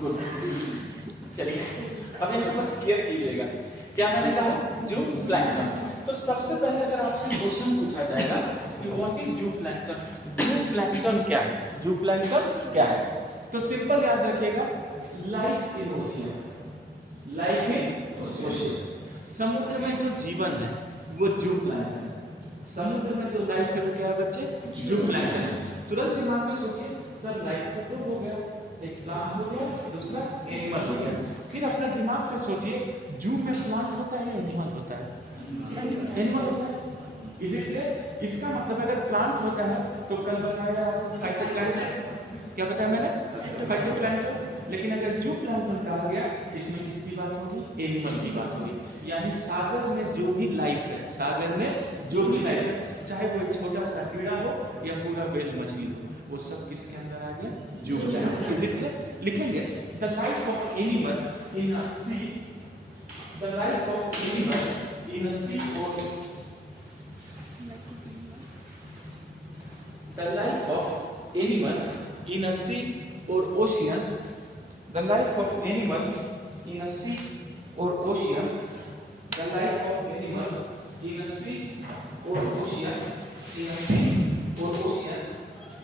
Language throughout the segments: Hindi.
गुड। चलिए अब यहाँ पर क्लियर कीजिएगा, क्या मैंने कहा जू प्लैंकटन। तो सबसे पहले अगर आपसे क्वेश्चन पूछा जाएगा कि व्हाट इज जू प्लैंकटन, जू प्लैंकटन क्या है, जू प्लैंकटन क्या है, तो सिंपल याद रखिएगा, life in ocean, life in ocean. समुद्र में जो जीवन है वो जू प्लैंकटन है। समुद्र में जो लाइफ है वो क्या है बच्चे, जू प्लैंकटन है। तुरंत दिमाग में सोचिए सर लाइफ का तो हो गया, एक प्लांट हो गया, दूसरा एनिमल हो गया। फिर अपने दिमाग से सोचिए जू में प्लांट होता है या एनिमल होता है, एनिमल होता है। Is it clear? इसका मतलब अगर प्लांट होता है तो कल बताया फाइटोप्लैंक्टन, क्या बताया मैंने, फाइटोप्लैंक्टन। लेकिन अगर जू प्लैंक्टन कहा गया इसमें किसकी बात होगी, एनिमल की बात होगी। यानी सागर में जो भी लाइफ है, सागर में जो भी लाइफ है, चाहे वो छोटा सा कीड़ा हो या पूरा व्हेल मछली हो, वो सब किसके अंदर आ गया, zooplankton. Is it clear? लिखेंगे the life of animal in a sea, the life of animal in a sea और the life of animal in a sea or ocean, the life of animal in a sea or ocean, the life of animal in a sea or ocean, in a sea or ocean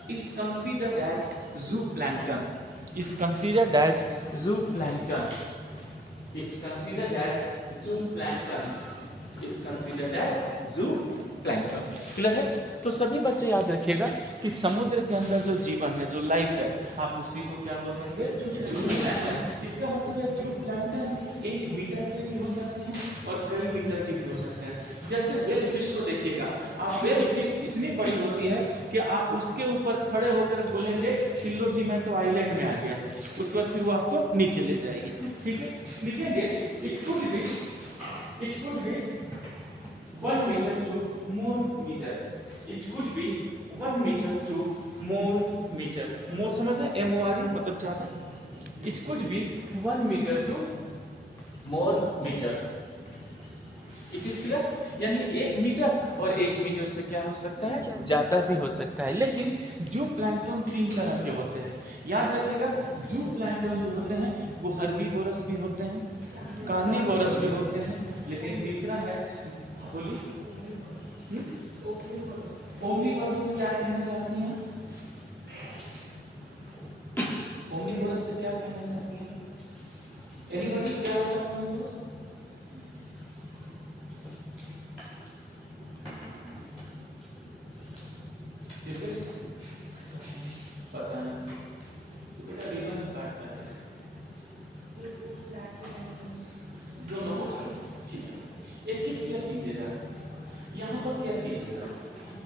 is considered as zooplankton, is considered as zooplankton, it considered as zooplankton, is considered as zooplankton। Clear है? तो सभी बच्चे याद रखिएगा कि समुद्र के अंदर जो जीवन है, जो लाइफ है, आप उसी को क्या बोलेंगे, जूप्लैंक्टन। इसका मतलब है जूप्लैंक्टन 1 मीटर के भी हो सकते हैं और कई मीटर के भी हो सकते हैं। जैसे व्हेल फिश को देखिएगा आप, व्हेल फिश इतनी बड़ी होती है कि आप उसके ऊपर खड़े होकर बोलेंगे किलो जी मैं तो आइलैंड में आ गया, उसके बाद फिर वो आपको नीचे ले जाएगी। ठीक है, लिखेंगे it could B 1 meter to more meter, it could be 1 meter to more meter, more समझ है, MORE मतलब चाहते हैं, it could be 1 meter to more meters, it is clear? यानी 1 मीटर और 1 मीटर से क्या हो सकता है, ज्यादा भी हो सकता है। लेकिन जू प्लैंक्टन 3 तरह के होते हैं, याद रखिएगा। जू प्लैंक्टन जो होते हैं वो हर्बीवोरस भी होते हैं, कार्निवोरस भी होते हैं, लेकिन तीसरा है ओमनीवोरस में क्या कहना चाहती हैं, ओमनीवोरस से क्या कहना चाहती हैं, एनीबॉडी क्या होता है ओमनीवोरस? पता नहीं, बेटा रीजन काटता है दोनों को। ठीक है, एक चीज क्लियर कीजिएगा, यहाँ पर क्या कीजिएगा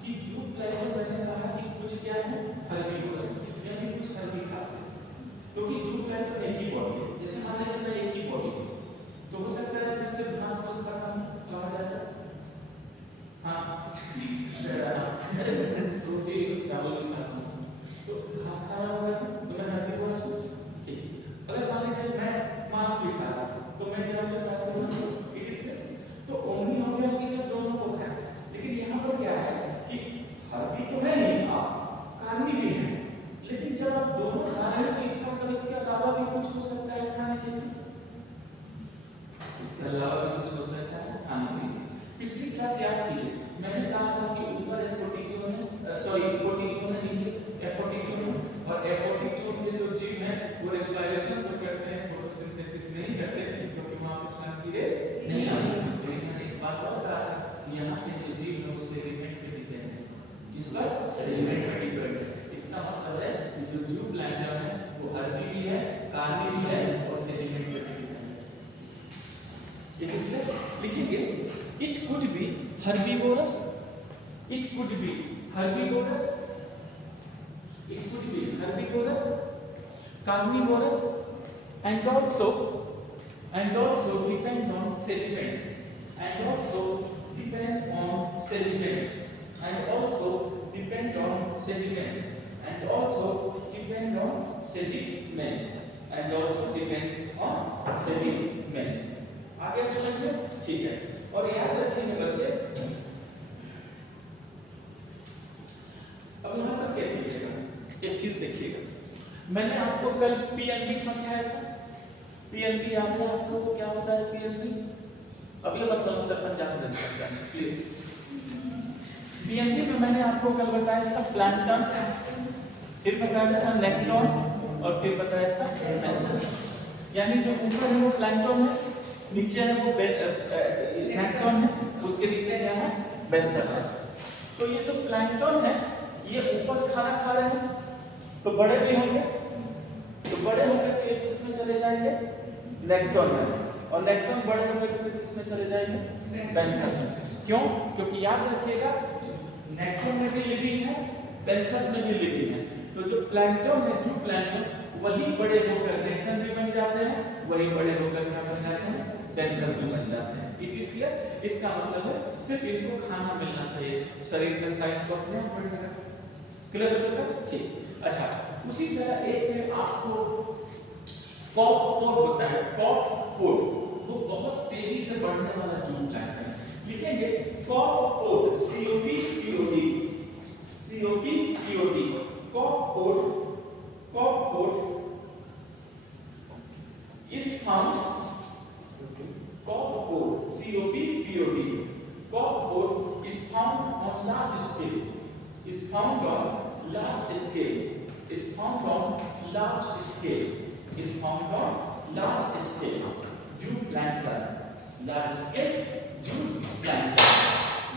कि जू प्लैंक्टन मैंने कहा कि कुछ क्या है, हर्बीवोरस, यानी कुछ हर्बी खाते हैं। क्योंकि जू प्लैंक्टन एक ही बॉडी है, जैसे मान लीजिए मैं एक ही बॉडी है तो हो सकता है मैं सिर्फ घास फूस खाता हूँ तो आ जाता है, हाँ रोटी चावल भी खाता हूँ तो घास खाना होगा तो मैं हर्बीवोरस हूँ। ठीक, अगर मान लीजिए मैं मांस भी खा रहा हूँ तो मैं क्या हूँ, इट इज तो ओमनी हो गया कि दोनों को खाए। लेकिन यहाँ पर क्या है कि हर्बी तो है नहीं, आप कार्नी भी है, लेकिन जब आप दोनों खा रहे हैं तो इसका मतलब इसके अलावा भी कुछ हो सकता है खाने के लिए, इसके अलावा भी कुछ हो सकता है खाने के लिए। पिछली क्लास याद कीजिए, मैंने कहा था कि ऊपर F42 है, सॉरी 42 है, नीचे F42 है, और F42 के जो जीव है वो रेस्पिरेशन तो करते हैं, फोटोसिंथेसिस नहीं करते क्योंकि वहां पे सन की रेस नहीं आती। बात और कहा यहाँ पे जो जीव है वो सेडिमेंट पे डिपेंड है, किसका, सेडिमेंट पे डिपेंड है। इसका मतलब है कि जो जू प्लैंक्टन है वो हर्बी भी है, कार्नी भी है और सेडिमेंट पे डिपेंड है। इसलिए लिखेंगे it could be herbivorous, it could be herbivorous, it could be herbivorous, carnivorous and also depend on sediments, and also depend on sediments, and also depend on sediment, and also depend on sediment, and also depend on sediment। आगे समझ में, ठीक है। और याद रखिएगा बच्चे, अब यहाँ पर क्या लीजिएगा, एक चीज देखिएगा, मैंने आपको कल पीएनबी समझाया था। पीएनबी याद है आपको क्या होता है पीएनबी? अब ये मत बोलो सर पंजाब में समझाएं प्लीज। पीएनबी में मैंने आपको कल बताया था प्लैंक्टन, फिर बताया था नेक्टोन और फिर बताया था मेंथस। यानी जो ऊपर है वो प्लैंक्टन है, नीचे है वो नेक्टोन है, उसके नीचे क्या है मेंथस है। तो ये जो प्लैंक्टन है ये ऊपर खाना खा रहे हैं तो बड़े भी होंगे, तो बड़े होंगे तो किसमें चले जाएंगे नेक्टोन में, और नेक्टोन बड़े होंगे तो किसमें चले जाएंगे मेंथस में। क्यों? क्योंकि याद रखिएगा नेक्टोन में भी लिविंग है, मेंथस में भी लिविंग है। तो जो प्लैंक्टन है, जो प्लैंक्टन वही बड़े होकर नेक्टोन भी बन जाते हैं, वही बड़े होकर क्या बन जाते हैं मेंथस भी बन जाते हैं। It is clear? इसका मतलब है सिर्फ इनको खाना मिलना चाहिए, शरीर का साइज को अपने आप बढ़ेगा। क्लियर हो चुका? ठीक। अच्छा, उसी तरह एक आपको कॉकपोड होता है, कॉकपोड वो बहुत तेजी से बढ़ने वाला जूट प्लांट है। लिखेंगे कॉकपोड, COPPOD, COPPOD, कॉकपोड, कॉकपोड is found, कॉकपोड COPPOD, कॉकपोड is found on large scale, is found on large scale, is found on large scale, is found on large scale, zooplankton, large scale zooplankton,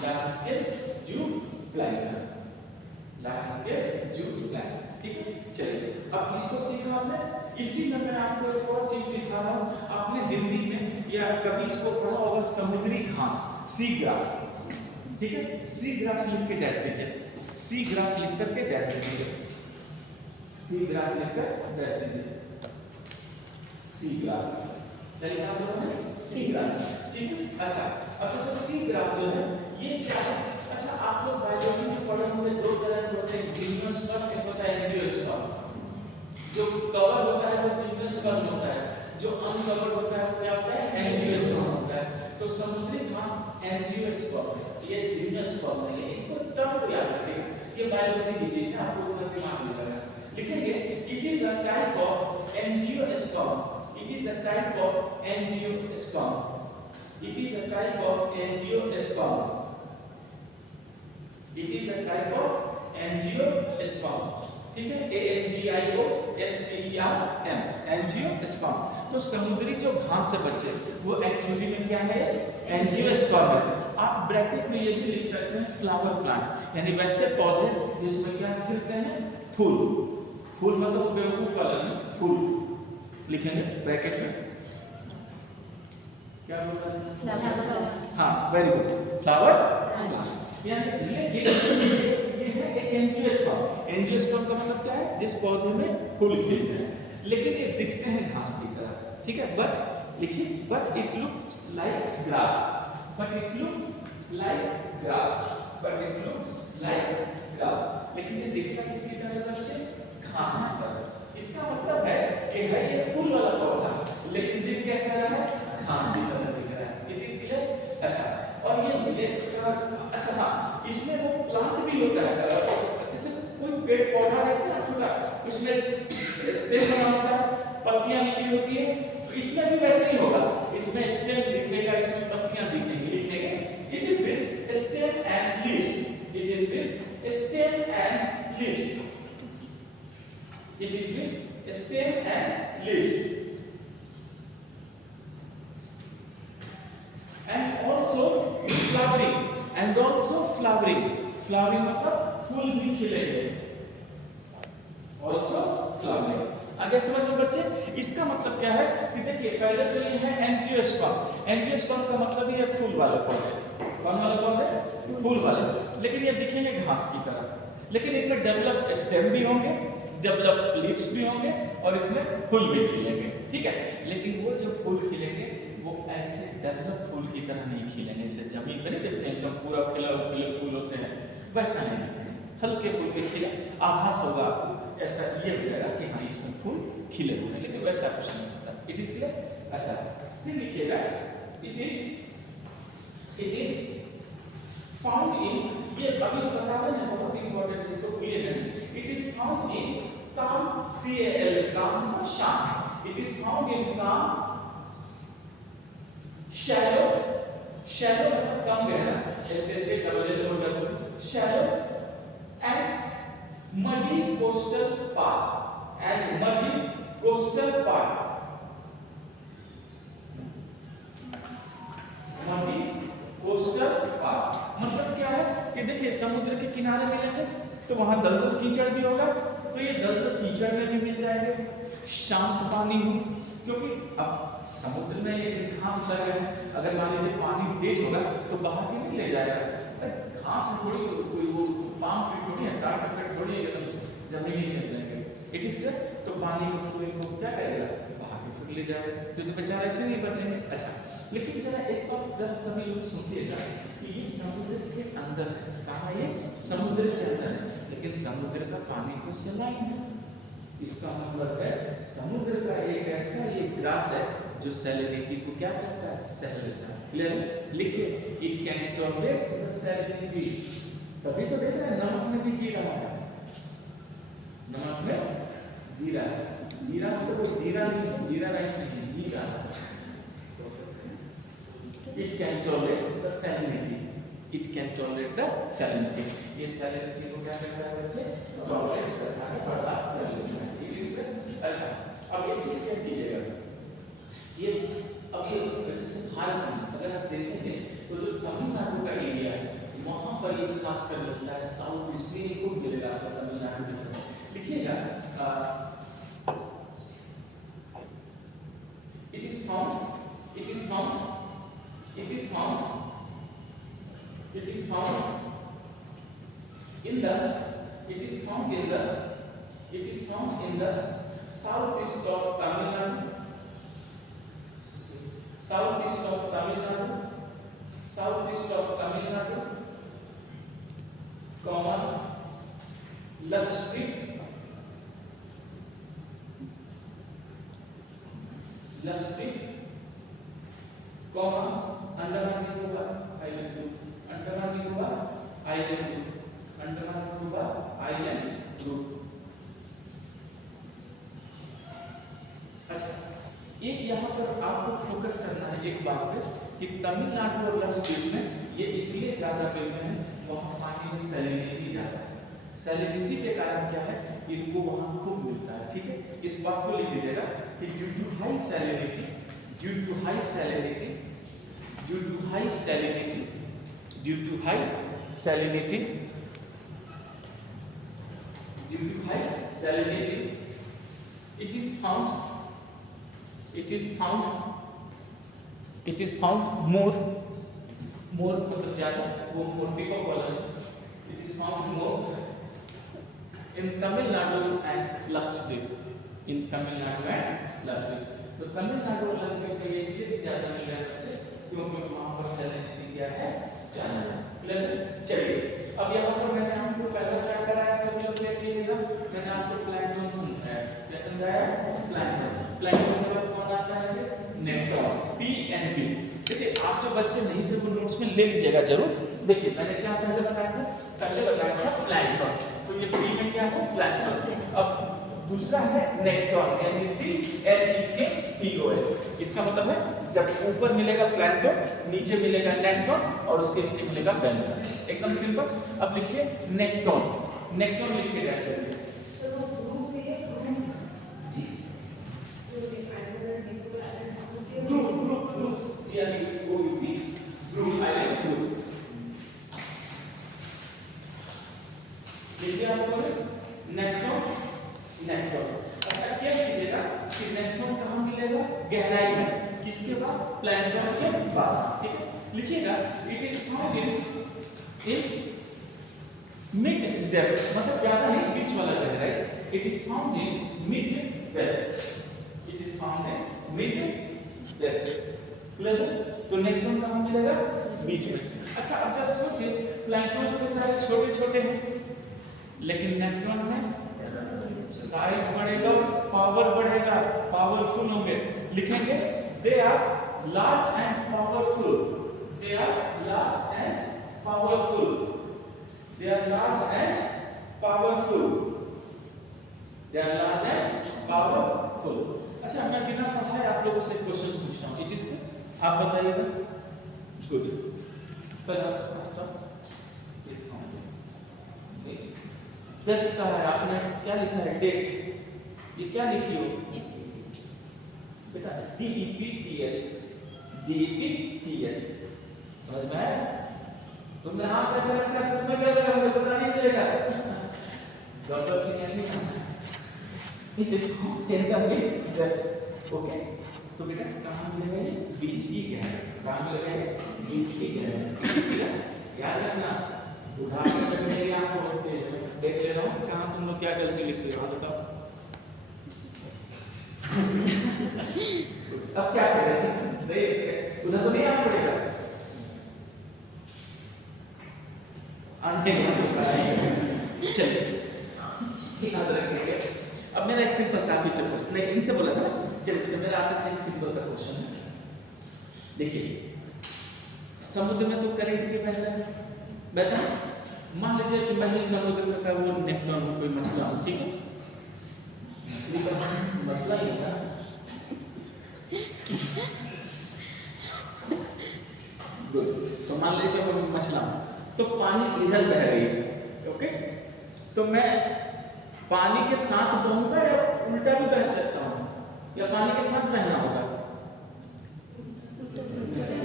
large scale zooplankton, large scale zooplankton। ठीक है, चलिए अब इसको सीखा हमने। इसी में मैं आपको एक और चीज सिखा रहा हूँ। आपने हिंदी में या कभी इसको पढ़ा होगा समुद्री घास, सी ग्रास। ठीक है, सी ग्रास लिख के डैश दीजिए, सी ग्रास लिख करके डैश दीजिए, सी ग्रास लिख कर डैश दीजिए, सी ग्रास क्या बोला है सी ग्रास। ठीक है, अच्छा अब जैसे सी ग्रास जो है ये क्या है? अच्छा आप लोग बायोलॉजी में पढ़े होंगे दो तरह के होते हैं, जिम्नोस्पर्म एक होता है एंजियोस्पर्म। जो कवर होता है वो जिम्नोस्पर्म होता है, जो अनकवर होता है वो क्या होता है एंजियोस्पर्म होता है। तो समुद्री घास एंजियोस्पर्म है, ये जिम्नोस्पर्म नहीं है। इसको टर्म को याद रखिएगा, ये बायोलॉजी की चीज है, आपको पूरा दिमाग में लगाना। लिखेंगे it is a type of angiosperm, it is a type of angiosperm, it is a type of angiosperm, it is a type of angiosperm। ठीक है, ANGIOSPERM, एंजियोस्पर्म। तो समुद्री जो घास से बचे वो एक्चुअली में क्या है एंजियोस्पर्म है। आप ब्रैकेट में ये भी लिख सकते हैं फ्लावर प्लांट, यानी वैसे पौधे जिसमें क्या खिलते हैं फूल, फूल मतलब बेवकूफ वाला नहीं, फूल लिखेंगे ब्रैकेट में। क्या बोल रहे हैं? हाँ वेरी गुड, फ्लावर यानी ये है एक एंजियोस्पर्म। एंजियोस्पर्म का मतलब क्या है? जिस पौधे में फूल खिलते हैं लेकिन ये दिखते हैं घास की तरह। ठीक है, बट लिखिए but it looks like grass, but it looks like grass, but it looks like grass. लेकिन ये दिखता किसकी तरह बच्चे? घास की तरह। इसका मतलब है कि है ये फूल वाला पौधा लेकिन दिख कैसा रहा है? घास की तरह दिख रहा है। It is clear? अच्छा और ये अच्छा हाँ इसमें वो प्लांट भी होता है, जैसे कोई पेड़ पौधा रहता है छोटा, उसमें स्टेम बना होता है, पत्तियां निकली होती है, तो इसमें भी वैसे ही होगा, इसमें स्टेम दिखेगा, इसमें पत्तियां दिखेंगी। लिखेंगे it is with stem and leaves, it is with stem and leaves, it is with stem and leaves, and also flowering, and also flowering, flowering मतलब फूल भी खिलेंगे, also flowering। आगे समझ लो बच्चे, इसका मतलब क्या है कि देखिए पहले तो ये है एंजियोस्पर्म। एंजियोस्पर्म का मतलब ये फूल वाले पौधे, कौन वाले पौधे? फूल वाले, लेकिन ये दिखेंगे घास की तरह, लेकिन इनमें डेवलप स्टेम भी होंगे, डेवलप लीव्स भी होंगे और इसमें फूल भी खिलेंगे। ठीक है, लेकिन वो जो फूल खिलेंगे वो ऐसे डेवलप फूल की तरह नहीं खिलेंगे, जैसे जमीन पर नहीं देखते हैं एकदम पूरा खिले फूल होते हैं, वैसा नहीं दिखेंगे, हल्के फूल के खिले। आभास होगा आपको, ऐसा ये हो जाएगा कि हाँ इसमें फूल खिले हुए हैं, लेकिन वैसा कुछ नहीं होता। It is clear? ऐसा फिर लिखिएगा इट इज फाउंड इन, ये अभी जो बता रहे हैं बहुत इंपॉर्टेंट, इसको भूलिए नहीं। It is found in calm, CAL, calm का शांत. It is found in calm, shallow, shallow मतलब कम गहरा, SHALLOW, shallow and muddy coastal part, and muddy coastal part. Madhya coastal part मतलब क्या है कि देखिए समुद्र के किनारे मिलेंगे तो वहां दलदल कीचड़ भी होगा, तो ये दलदल कीचड़ में भी मिल जाएंगे. शांत पानी हो, क्योंकि अब समुद्र में ये घास लगे हैं, अगर मान लीजिए पानी तेज होगा तो बहा के नहीं ले जाएगा. घास में थोड़ी कोई वो पाम ट्री थोड़ी है, टाट ट्री थोड़ी है, जमीन ही चल जाएंगे. It is clear. तो पानी को क्या करेगा, बहा के फिर ले जाएगा, तो बेचारा ऐसे नहीं बचेंगे. अच्छा, लेकिन जरा एक बात जरा सभी लोग सोचिएगा कि ये समुद्र के अंदर है. कहाँ ये समुद्र के अंदर है, लेकिन समुद्र का पानी तो सलाइन है. इसका मतलब है समुद्र का एक ऐसा ये ग्रास है जो सैलिनिटी को क्या करता है, सह लेता है. क्लियर. लिखिए, it can tolerate the salinity. तभी तो देख रहे हैं नमक में भी जीरा है. नमक में जीरा, जीरा मतलब वो जीरा नहीं, जीरा राइस नहीं, जीरा. It can tolerate the salinity. It can tolerate the salinity. ये salinity को क्या करता है बच्चे, tolerate करता है, बर्दाश्त कर लेता है. It is the अच्छा. अब ये चीज क्या कीजिएगा, ये अब ये जैसे भारत में अगर आप देखेंगे तो जो तमिलनाडु का एरिया है वहाँ पर ये खास कर लगता है साउथ ईस्ट में खूब मिलेगा आपको तमिलनाडु में. लिखिएगा, it is found in the southeast of Tamil Nadu, comma Lakshadweep, comma Andaman Nicobar Island Group, अच्छा, एक यहाँ पर आपको फोकस करना है एक बात पे कि तमिलनाडु और लक्षद्वीप में ये इसलिए ज्यादा मिलते हैं, वहाँ पानी में सैलिनिटी ज्यादा है. सैलिनिटी के कारण क्या है, इनको वहाँ खूब मिलता है. ठीक है, इस बात को लिख लीजिएगा कि due to high salinity, it is found more मतलब ज्यादा, वो मोटी को बोला है. It is found more in Tamil Nadu and Lakshadweep. तो तमिलनाडु और लक्षद्वीप में इसलिए भी ज्यादा मिल रहा है बच्चे क्योंकि वहाँ पर सैलिनिटी क्या है, ज्यादा है. चलिए, अब यहाँ पर मैंने आपको पहला स्टार्ट कराया, सभी लोग देख लीजिएगा. मैंने आपको प्लैंक्टन समझाया. क्या समझाया? प्लैंक्टन के बाद कौन आता है, नेक्टॉन, PNP. देखिए, आप जो बच्चे नहीं थे वो नोट्स में ले लीजिएगा जरूर. देखिए, मैंने क्या पहले बताया था प्लैंक्टन. तो ये P में क्या है, प्लैंक्टन. अब दूसरा है नेक्टॉन, यानी CNEKTON. इसका मतलब है जब ऊपर मिलेगा प्लैंक्टन, नीचे मिलेगा नेक्टॉन और उसके नीचे मिलेगा बेंथस. एकदम सिंपल. अब लिखिए नेक्टॉन. नेक्टॉन लिखिए कैसे, ग्रुप आइलैंड ग्रुप. लिखिए आपको नेक्टॉन. अच्छा, क्या कीजिएगा कि नेक्टॉन कहाँ मिलेगा, गहराई में. किसके बाद, प्लैंक्टन के बाद. ठीक है, लिखिएगा it is found in mid depth, मतलब ज्यादा नहीं, बीच वाला गहराई. It is found in mid depth. Clear. तो नेक्टॉन कहाँ मिलेगा, बीच में. अच्छा, अब जरा सोचिए, प्लैंक्टन तो बेचारे छोटे छोटे हैं, लेकिन नेक्टॉन में साइज बढ़ेगा, पावर बढ़ेगा, पावरफुल होंगे. लिखेंगे they are large and powerful. They are large and powerful. अच्छा, मैं बिना पढ़ाए आप लोगों से क्वेश्चन पूछ रहा हूँ, इट इज गुड, आप बताइएगा। गुड, पहला डेट का है, आपने क्या लिखा है डेट, ये क्या लिखी हो बेटा, DEPTH, DEPTH, समझ में आया? तुमने हाँ कैसे रखा, तुम्हें क्या लगा, मुझे पता नहीं चलेगा। डॉक्टर से कैसे करना है, इसको एकदम डेट, ओके। तो बेटा कहाँ मिलेगा ये, बीच की गहराई, कहाँ मिलेगा ये, बीच की गहराई, याद रखना। उदाहरण के लिए यहाँ को देख ले रहा हूँ, कहाँ तुम लोग क्या गलती लिख रहे हो, बताओ। अब क्या करें, उधर तो नहीं आना पड़ेगा, चलिए याद रखेंगे। अब मेरा एक सिंपल सा आप से क्वेश्चन, नहीं इनसे बोला था, चलिए तो मेरा आपसे एक सिंपल सा क्वेश्चन है। देखिए समुद्र में तो करंट भी बहता है, मान लीजिए कि मैं ही समुद्र का वो नेप्टून हो, कोई मछला हो, ठीक है, मसला ही होता है। तो मान लीजिए कोई मछला, तो पानी इधर बह रही है, ओके, तो मैं पानी के साथ बहूंगा या उल्टा भी बह सकता हूँ, या पानी के साथ बहना होगा।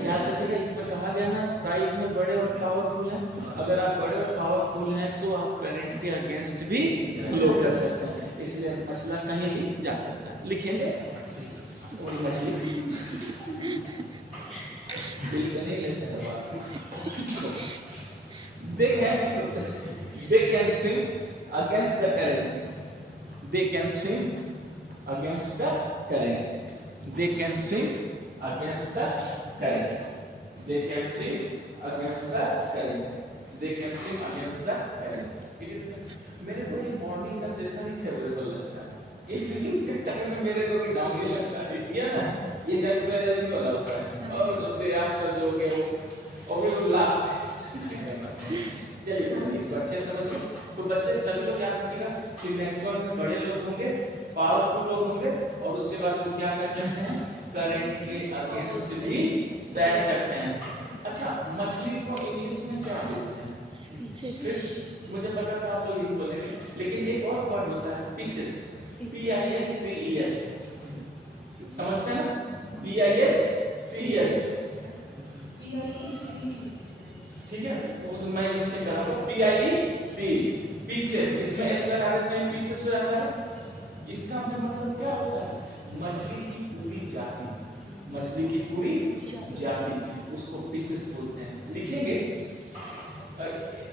याद रखिएगा, इसमें कहा गया ना साइज में बड़े और पावरफुल हैं, अगर आप बड़े और पावरफुल हैं तो आप करंट के अगेंस्ट भी फ्लो कर सकते हैं, इसलिए मछला कहीं भी जा सकता है। लिखेंगे थोड़ी मछली दिल का नहीं लेते, they can swim against the current, they can swim against the current, they can swim against the current, they can swim against the current, they can swim against the current। It is मेरे को ये मॉर्निंग का सेशन ही फेवरेबल लगता है, इवनिंग के टाइम में मेरे को भी डाउन ही लगता है, ये ना ये नेचुरल वाला होता है, और उसके आफ्टर जो के वो और वो लास्ट। चलिए इसको अच्छे समझो, तो बच्चे सभी लोग याद रखिएगा कि नेटवर्क में बड़े लोग होंगे, पावरफुल लोग होंगे, और उसके बाद वो क्या कर सकते हैं, करंट के अगेंस्ट भी तैर सकते हैं। अच्छा, मछली को इंग्लिश में क्या बोलते हैं, मुझे पता था आप लोग यही बोलेंगे, लेकिन एक और वर्ड होता है पीसेस, PISCES, समझते हैं, PISCES, ठीक है, उस मैं उसने कहा PIC, पीसेस, इसमें एस लगा देते हैं, पीसेस हो जाता है। इसका मतलब क्या होता है, मछली की पूरी जाति, मछली की पूरी जाति, उसको पीसेस बोलते हैं। लिखेंगे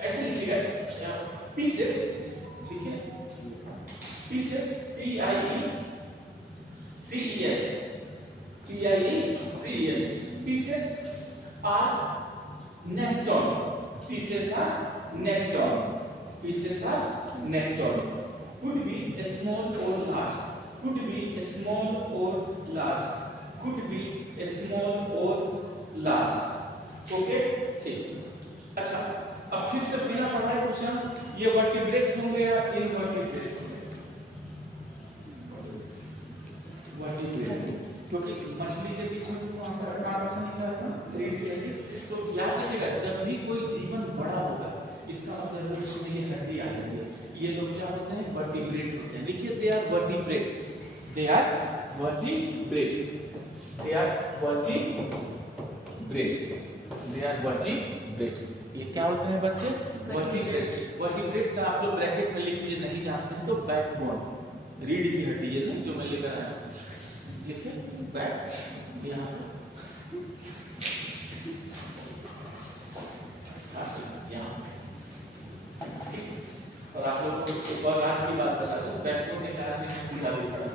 ऐसे लिखिएगा, पीसेस लिखिए, pieces PIECES, pieces are nephron, pieces are nephron, pieces are nephron, could be a small or large, could be a small or large, could be a small or large, okay ठीक। अच्छा, अब फिर से बिना पढ़ाए पूछा, ये वर्टिब्रेट होंगे या इनवर्टिब्रेट होंगे, वर्टिब्रेट, क्योंकि मछली के बीच में आवाज नहीं आता, रीड किया, तो याद रखिएगा जब भी कोई जीवन बड़ा होगा, इसका मतलब है उसमें ये हड्डी आ जाएगी, ये लोग क्या होते हैं, वर्टिब्रेट होते हैं। लिखिए they are vertebrate, they are vertebrate, they are vertebrate, they are vertebrate. ये क्या होते हैं बच्चे, वर्टिब्रेट। वर्टिब्रेट का आप लोग ब्रैकेट में लिख लीजिए, नहीं जानते हैं तो बैकबोन, रीढ़ की हड्डी है ना, जो मैं लेकर आया, लिखिए बैक, यहाँ और आप लोग को और आज की बात बता दो, बैकबोन के कारण मैं सीधा भी पढ़ा,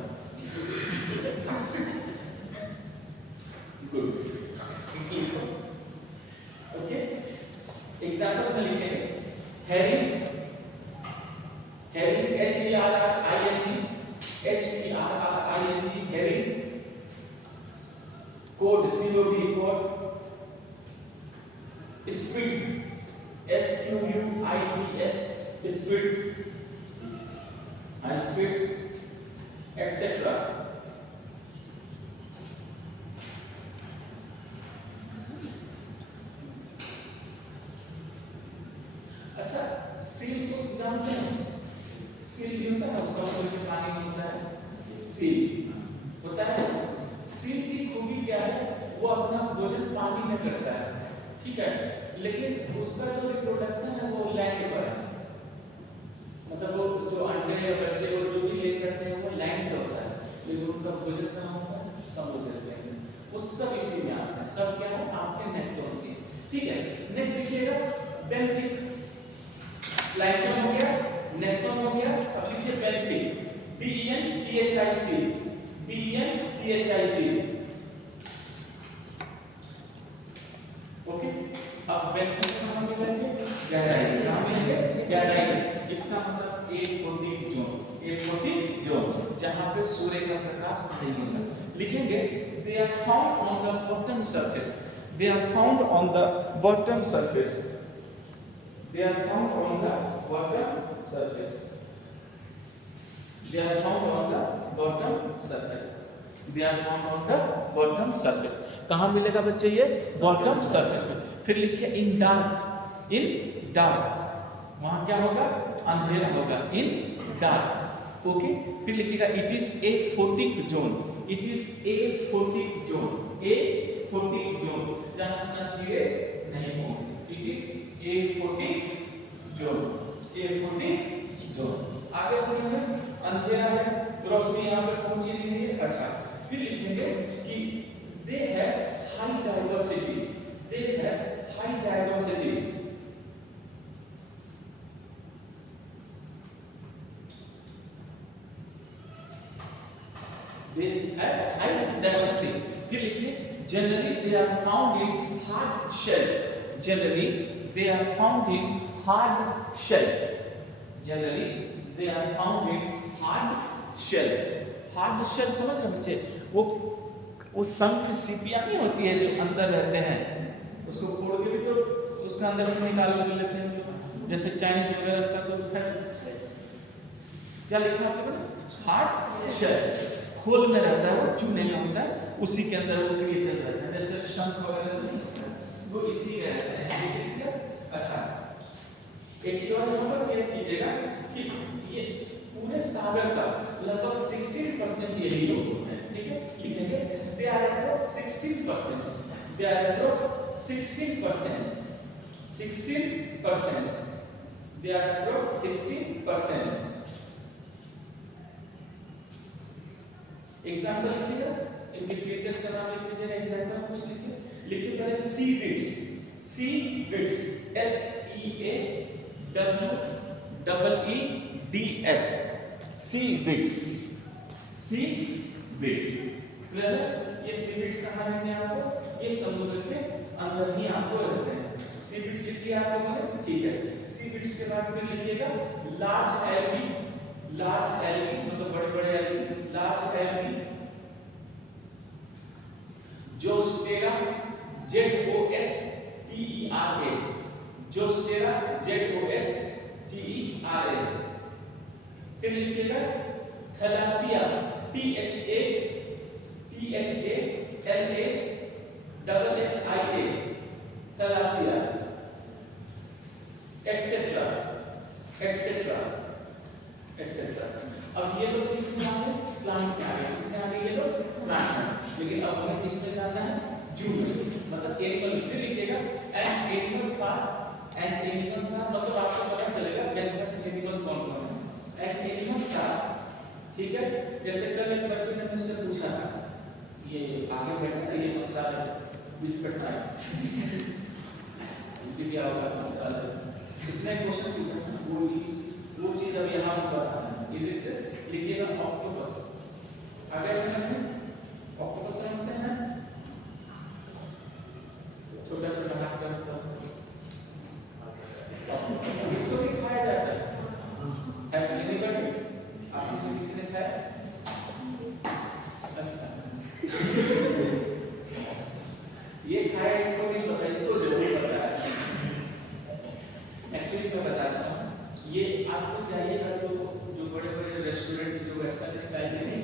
गुड, ओके। एग्जांपल्स में लिखेंगे, herring, herring, HERRING, herring, code COD, code, squid, SQUIDS, squids, squids, etcetera. अच्छा, सील को जानते हैं? सील होता है समुद्र के पानी में होता है, सील होता है। सील की खूबी क्या है? वो अपना भोजन पानी में करता है, ठीक है, लेकिन उसका जो रिप्रोडक्शन है वो लैंड पर है। मतलब वो जो अंडे या बच्चे को जो भी ले करते हैं वो लैंड पे होता है, लेकिन उनका भोजन कहाँ होता है? समुद्र में। वो सब इसी में आते हैं, सब क्या है? आपके नेक्टोन से, ठीक है। नेक्स्ट लिखिएगा बेंथिक। प्लैंक्टन हो गया, नेक्टोन हो गया, अब लिखिए बेंथिक, BENTHIC, BENTHIC। ओके, अब बेंथिक से हम मिलेंगे गहराई, कहां मिलेंगे? गहराई। इसका मतलब A40 जोन, A40 जोन, जहां पे सूर्य का प्रकाश नहीं होता। लिखेंगे they are found on the bottom surface, they are found on the bottom surface, they are found on the bottom surface, they are found on the bottom surface, they are found on the bottom surface। कहाँ मिलेगा बच्चे ये? बॉटम सरफेस में। फिर लिखिए इन डार्क, इन डार्क, वहां क्या होगा? अंधेरा होगा, इन डार्क। ओके, फिर लिखिएगा it is a photic zone, it is a photic zone, A photic zone, जहां सन की रेस नहीं पहुंचती। It is a photic zone, A photic zone. आगे से अंधेरा है, रोशनी यहाँ पे पहुंची नहीं है। अच्छा, फिर लिखेंगे कि they have high diversity, they have high diversity, they have high diversity। फिर लिखिए generally they are found in hard shell, generally they are found in hard shell, generally they are found in hard shell। hard shell समझ रहे बच्चे? वो शंख सीपियां नहीं होती है जो अंदर रहते हैं, उसको फोड़ के भी तो उसका अंदर से निकाल के लेते हैं, जैसे चाइनीज वगैरह का। तो क्या लिखना आपको? हार्ड शेल, खोल में रहता है, चू नहीं होता है, उसी के अंदर वो क्रिएचर्स रहते हैं, जैसे शंख वगैरह वो इसी में रहते हैं। अच्छा, एक चीज और यहाँ पर याद कीजिएगा कि ये पूरे सागर का लगभग 16% यही लोग होते हैं, ठीक है। लिखेंगे they are approx 16%, they are approx 16%, 16%, they are approx 16%। Example लिखिएगा, इनके फीचर्स का नाम लिख लीजिए। एग्जांपल कुछ लिखिए, लिखिए पहले seaweeds, seaweeds, SEAWEEDS, seaweeds, seaweeds. Clear है? ये सीविड्स कहाँ रहते हैं आपको? ये समुद्र के अंदर ही आपको रहते हैं। सीविड्स लिखिए आप लोगों ने, ठीक है। सीविड्स के बाद फिर लिखिएगा लार्ज एल्गी, लार्ज एल्गी मतलब बड़े बड़े algae, large algae, Zostera, ZOSTERA, Zostera, ZOSTERA। फिर लिखिएगा थैलासिया, THALASSIA, थैलासिया, एक्सेट्रा, एक्सेट्रा, एक्सेट्रा। अब ये लोग किसमें आते हैं? प्लांट में आ गए, इसमें आ गए ये लोग प्लांट में। लेकिन अब हमें किसमें जानना है? जू, मतलब एनिमल। फिर लिखिएगा and animals are, and animals are मतलब आपको पता चलेगा बेनिफिशियल एनिमल कौन कौन है। एंड एनिमल्स आर, ठीक है। जैसे कल एक बच्चे ने मुझसे पूछा था, ये आगे बैठा था, ये मतलब बीच बैठा है, क्या होगा? इसने क्वेश्चन पूछा था, वो चीज अब यहाँ पर बताना है। Is it? लिखिएगा ऑक्टोपस। आगे समझ में? ऑक्टोपस समझते हैं? छोटा छोटा हाथ का इसको भी खाया जाता है। आप इसमें किसी ने खाया? अच्छा ये खाया, इसको नहीं पता, इसको जरूर पता है। एक्चुअली मैं बताता हूँ, ये आजकल जाइएगा तो जो बड़े बड़े रेस्टोरेंट जो वेस्टर्न स्टाइल में नहीं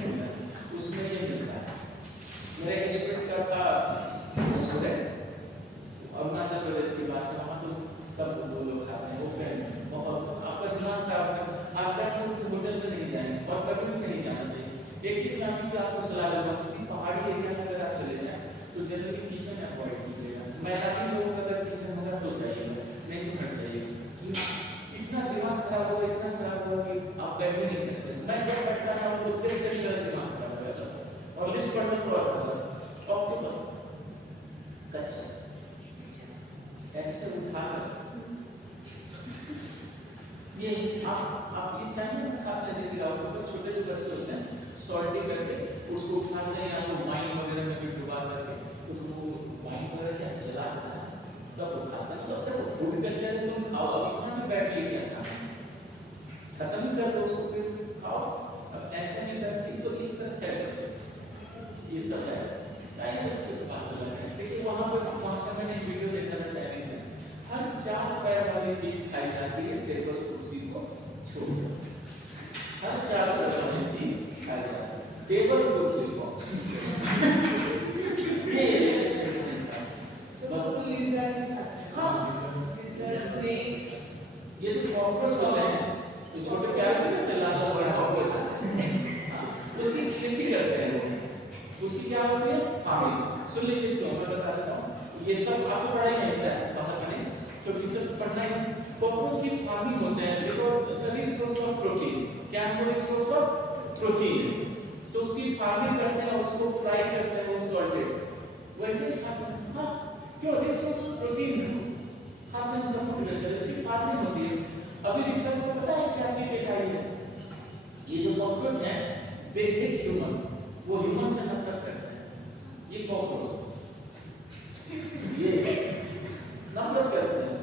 सब लोग खाते हैं, वो कहें बहुत आपका दिमाग खराब है, आप कैसे होटल में नहीं जाएंगे और कभी भी नहीं जाना चाहिए। एक चीज मैं आपको सलाह दूंगा, किसी पहाड़ी एरिया में अगर आप चले जाएं तो जनरली किचन अवॉइड कीजिएगा। मैदानी लोगों का अगर किचन होगा तो जाइएगा, नहीं तो हट जाइएगा। इतना दिमाग खराब होगा, इतना खराब होगा कि आप कर ही नहीं सकते। मैं जब बैठता था तो देख देख कर दिमाग खराब हो जाता था और लिस्ट पढ़ने को और खराब। ऑक्टोपस कच्चा ऐसे उठाकर ये आप ये चाइना में खाते हैं, देखिए ऑक्टोपस छोटे जो बच्चे होते हैं सॉल्टी करके उसको उठाते हैं या तो वाइन वगैरह में भी डुबा करके उसको वाइन वगैरह क्या जला देता है तब वो खाता है। तो तब फूड कल्चर है, तुम खाओ, अभी कहाँ पे बैठ लिए क्या खाना, खत्म ही कर दो उसको फिर खाओ। अब ऐसे नहीं करती तो इस तरह क्या बच्चे ये सब है चाइना उसके बात अलग है। लेकिन वहाँ पे मैंने वीडियो देखा था चाइनीज में, हर 4 पैर वाली चीज खाई जाती है टेबल कुर्सी को छोड़कर, हर 4 पैर वाली चीज खाई जाती है टेबल कुर्सी को। ये जो कॉकरोच होते हैं तो छोटे प्यार से करते हैं, लाल बड़ा कॉकरोच उसकी खेती करते हैं लोग, उसकी क्या होती है फार्मिंग। सुन लीजिए क्यों मैं बता देता हूँ, ये सब आपको पढ़ाई में ऐसा है बाहर का नहीं, तो रिसर्च पढ़ना है। कॉकरोच की फार्मिंग होते हैं, देखो रिसोर्स ऑफ प्रोटीन, क्या है रिसोर्स ऑफ प्रोटीन, तो उसकी फार्मिंग करते हैं, उसको फ्राई करते हैं, वो सॉल्टेड वैसे ही खाते हैं। हाँ क्यों रिसोर्स ऑफ प्रोटीन है, खाते हैं तो फूड कल्चर इसकी फार्मिंग होती है। अभी रिसर्च में पता है क्या चीज दिखाई है, ये जो कॉकरोच है दे हेट ह्यूमन, वो ह्यूमन से नफरत करते हैं। ये कॉकरोच ये नफरत करते हैं,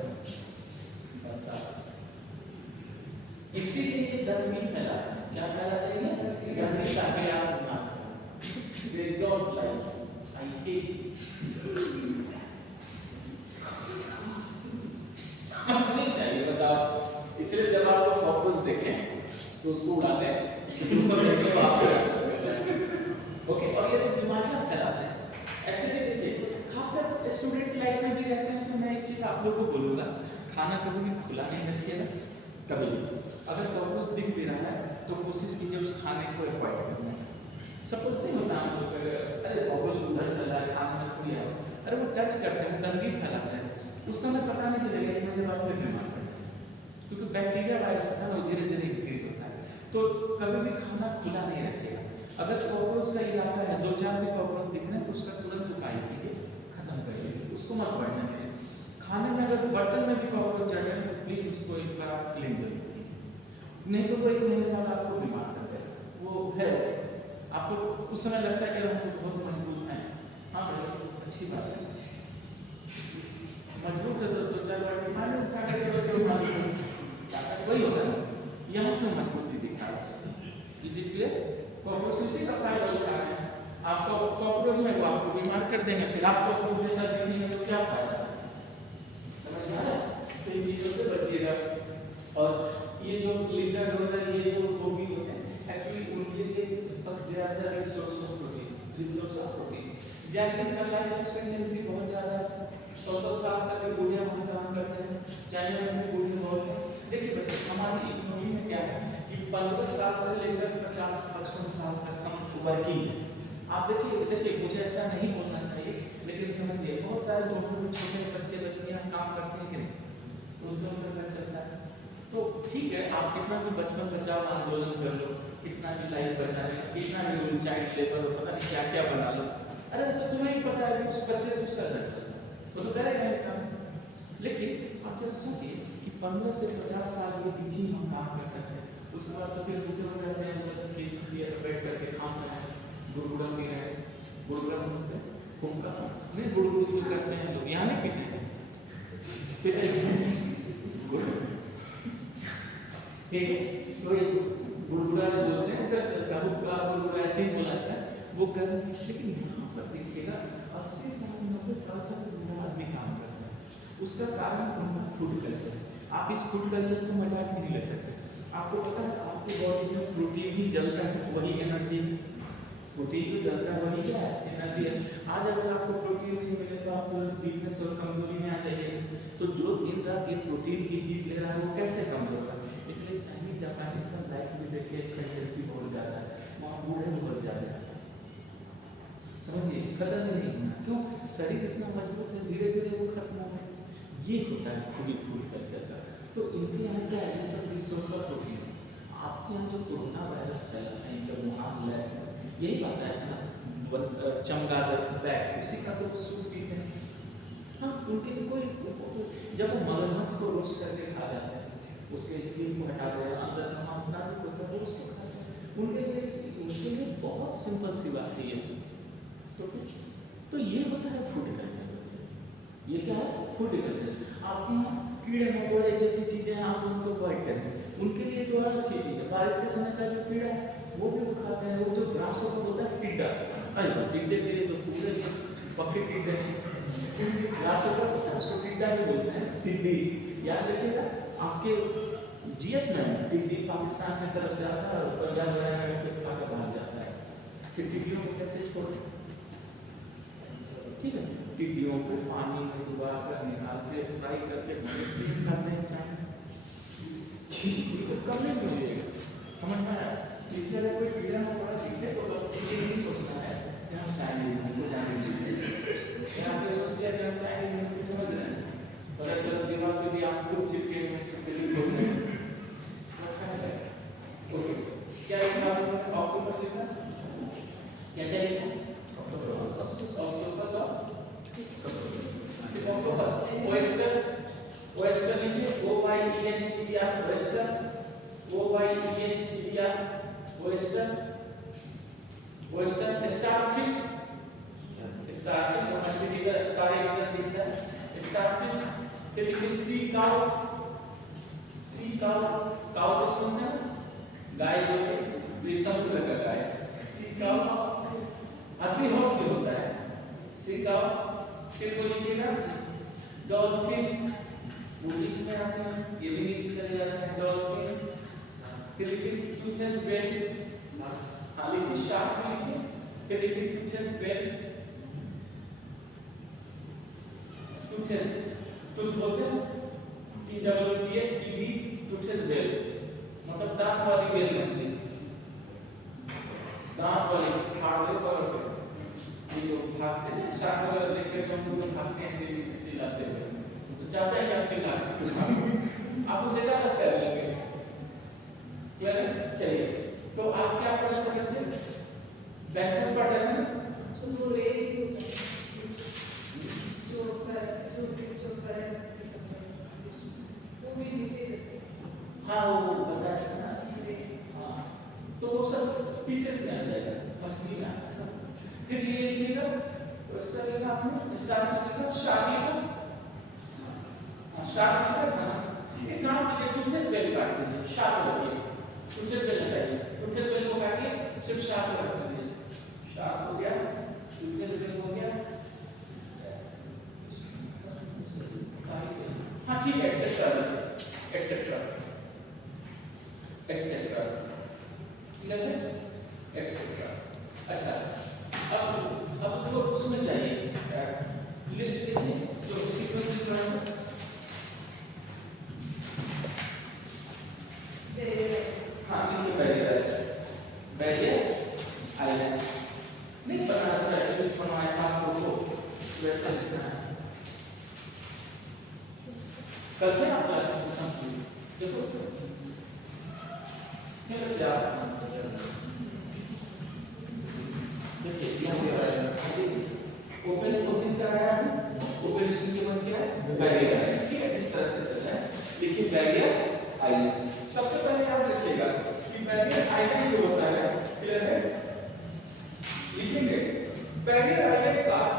इसीलिए ये गंदगी फैलाते हैं। क्या फैलाते हैं ये गंदगी, ताकि आप ना they don't like I hate समझनी चाहिए बताओ। इसलिए जब आप कॉकरोच देखें तो उसको उड़ाते हैं ओके, और ये बीमारियां फैलाते हैं। ऐसे भी देखिए खासकर स्टूडेंट लाइफ में भी रहते हैं, तो मैं एक चीज आप लोगों को बोलूंगा, खाना कभी भी खुला नहीं रखिएगा कभी भी। अगर कॉकरोच दिख भी रहा है तो कोशिश कीजिए उस खाने को अवॉइड करना है। सपोज नहीं होता हम लोग अरे कॉकरोच उधर चला है खाना में खुली आओ, अरे वो टच करते हैं, गंदगी फैलाते हैं, उस समय पता नहीं चलेगा कि मुझे बाद फिर बीमार पड़ेगा, क्योंकि बैक्टीरिया वायरस होता है वो धीरे धीरे इंक्रीज होता है। तो कभी भी खाना खुला नहीं रखिएगा। अगर कॉकरोच का इलाका है, 2-4 भी कॉकरोच दिख रहे हैं तो उसका तुरंत उपाय कीजिए, खत्म कर दीजिए, उसको मत बढ़ने दें। खाने में अगर बर्तन में भी कॉकरोच चढ़ रहे हैं तो प्लीज उसको एक बार आप क्लीन जरूर कीजिए, नहीं तो वो 1 महीने बाद आपको बीमार कर देगा। वो है आपको उस समय लगता है कि हम बहुत मजबूत हैं, हाँ भाई अच्छी बात है, मजबूत है तो 2-4 बार बीमारी उठा के वही होता है। यहाँ क्यों मजबूती दिखा रहा है, कॉकरोच इसी का फायदा उठा रहे हैं। आपका कॉकरोच में वो आपको बीमार कर देंगे, फिर आप कॉकरोच जैसा दिखेंगे तो क्या फायदा, समझ में आ रहा है? तो इन चीजों से बचिएगा। और ये जो लिजर्ड होता है, ये जो गोभी होते हैं, एक्चुअली उनके लिए बस ज्यादा रिसोर्स ऑफ प्रोटीन। जैपनीज का लाइफ एक्सपेक्टेंसी बहुत ज्यादा है, 100 साल तक के बूढ़े हम काम करते हैं, चाइना में भी बूढ़े बहुत हैं। देखिए बच्चे हमारी इकोनॉमी में क्या है कि 15 साल से लेकर 50-55 साल तक हम वर्किंग है। आप देखिए मुझे ऐसा नहीं बोलना चाहिए, लेकिन समझिए बहुत सारे लोग छोटे बच्चियां काम करते हैं कि नहीं, तो उससे उनका चलता है। तो ठीक है, आप कितना भी बचपन बचाओ आंदोलन कर लो, कितना भी लाइफ बचा लो, कितना भी चाइल्ड लेबर हो, पता नहीं क्या क्या बना लो, अरे तो तुम्हें ही पता है कि उस बच्चे से उसका घर चलता है, वो तो करेगा काम। लेकिन आप जब सोचिए कि 15 से 50 साल के बीच ही हम काम कर सकते हैं, उसके बाद तो फिर बुढ़े हो जाते हैं, बैठ करके खांस रहे हैं, गुड़गुड़ा पी रहे हैं, गुड़गुड़ा समझते हैं, फूंका नहीं, गुड़गुड़ करते हैं लोग, यहाँ नहीं पीते हैं, ठीक है, तो गुड़गुड़ा जो होते हैं उधर चलता है, हुक्का गुड़गुड़ा ऐसे ही बोला जाता है, वो कर। लेकिन यहाँ पर देखिएगा 80 साल 90 साल तक बूढ़ा आदमी काम करता है, उसका कारण उनका फूड कल्चर है। आप इस फूड कल्चर को मजाक नहीं ले सकते। आपको पता है आपकी बॉडी में प्रोटीन ही जलता है, वही एनर्जी, प्रोटीन जो जलता है वही क्या है, एनर्जी है। आज अगर आपको प्रोटीन नहीं मिले तो आप तुरंत वीकनेस और कमजोरी में आ जाइए। तो जो दिन रात ये प्रोटीन की चीज ले रहा है वो कैसे कमजोर होगा? इसलिए चाइनीज जापानीज सब लाइफ में देखिए एक्सपेक्टेंसी बहुत ज्यादा है, वहाँ बूढ़े बहुत ज्यादा है। समझिए, खत्म नहीं होना। क्यों? शरीर इतना मजबूत है, धीरे धीरे वो खत्म होगा। ये होता है फूड कल्चर का। तो इनके यहाँ क्या है, सब रिसोर्स ऑफ प्रोटीन। आपके यहाँ जो कोरोना वायरस फैला है इनका वुहान लैब में, यही बात है ना, चमगादड़ बैग उसी का तो सूप पीते हैं। हाँ, उनके कोई जब वो मगरमच्छ को रोस्ट करके खा जाते हैं, उसके स्किन को हटा दे, अंदर का मांस ना होता है, उसको खाते हैं। उनके लिए बहुत सिंपल सी बात है ये सब। तो ये होता है फूड कल्चर। ये क्या है? Food culture. आपके यहाँ कीड़े मकोड़े जैसी चीजें हैं, आप उनको अवॉइड करें। उनके लिए तो और अच्छी चीज है, बारिश के समय का जो कीड़ा है वो भी वो खाते हैं। वो जो ग्रासहोपर होता है, टिड्डा, अरे टिड्डे के लिए तो पूरे पक्के टिड्डे, ग्रासहोपर होता है उसको टिड्डा ही बोलते हैं, टिड्डी। याद रखिएगा, आपके जीएस में टिड्डी पाकिस्तान की तरफ से आता है और पंजाब में खाकर भाग जाता है। फिर टिड्डियों को कैसे छोड़ें? ठीक है, टिड्डियों को पानी में डुबा कर निकाल के फ्राई करके स्टीम करते हैं चाहे, कब नहीं समझिएगा, समझ में आया? इसलिए अगर कोई कीड़ा मकोड़ा सीखे तो बस ये नहीं सोचना है कि हम चाइनीज हैं, हमको जाने दीजिए। यहाँ पे सोच लिया कि हम चाइनीज हैं, कोई समझ रहे हैं, पता चला दीवार पे भी आप खूब चिपके हुए छिपकली लोग हैं। क्या लिखा आपने? ऑक्टोपस लिखा? क्या क्या लिखा? ऑक्टोपस ओएस्टर, ओएस्टर लिखिए, OYESTER, oyster, OYESTER, oyster, oyster. Starfish, starfish मछली की तरह तारे की तरह दिखता है, स्टारफिश। फिर लिखिए sea cow, sea cow, cow तो समझते हैं गाय जो है, रेशम कलर का गाय, सी काउ। सी हॉर्स जो होता है, सी काउ। फिर को लिखिएगा डॉल्फिन, वो इसमें आते हैं, ये भी नीचे चले जाते हैं, डॉल्फिन। फिर लिखिए टूथेड व्हेल, हाँ लिखिए शार्क लिखिए, फिर लिखिए टूथेड व्हेल, टूथेड, टूथ बोलते हैं TOOTHED, टूथेड व्हेल मतलब दांत वाली व्हेल मछली, दांत वाली हार्डवे पर ये जो भागते हैं, शार्क वगैरह देख के हम लोग भागते हैं तेजी से चिल्लाते हुए, तो चाहता है कि आप चिल्लाएं, आप उसे ज़्यादा प्यार लगे। क्लियर है? चलिए, तो आप क्या पढ़ रहे हैं बच्चे? बैकवर्ड पढ़ रहे हैं? हाँ वो बताया था ना, हाँ तो वो सब पीसेस में आ जाएगा, मछली में आ जाएगा। फिर ये लिखिएगा, तो इसका लिखा आपने स्टार्ट लिखा, शार्क लिखा, शार्क लिखा ना, एक काम कीजिए, टूथेड व्हेल काट दीजिए, शार्क रखिए, टूथेड व्हेल लगाइए, टूथेड व्हेल को काटिए, सिर्फ शार्क रख दीजिए, शार्क हो गया, टूथेड व्हेल हो गया, हाँ ठीक है, एक्सेट्रा एक्सेट्रा एक्सेट्रा, क्लियर है? एक्सेट्रा। अच्छा, अब तो उसमें जाइए, लिस्ट देखिए जो सीक्वेंस लिख रहा है, हाँ देखिए बैरियर आइलैंड नहीं बनाना चाहिए, लिस्ट बनवाया था आपको तो वैसा लिखना है। कल थे आप क्लास में समझिए, देखो क्या बच्चे आप ओपन ओशन का है, ओपन ओशन के बाद क्या है? Barrier island. ठीक है, इस तरह से चल रहा है। देखिए बैरियर आइलैंड, सबसे पहले याद रखिएगा कि बैरियर आइलैंड जो होता है, क्लियर है? लिखेंगे barrier islands are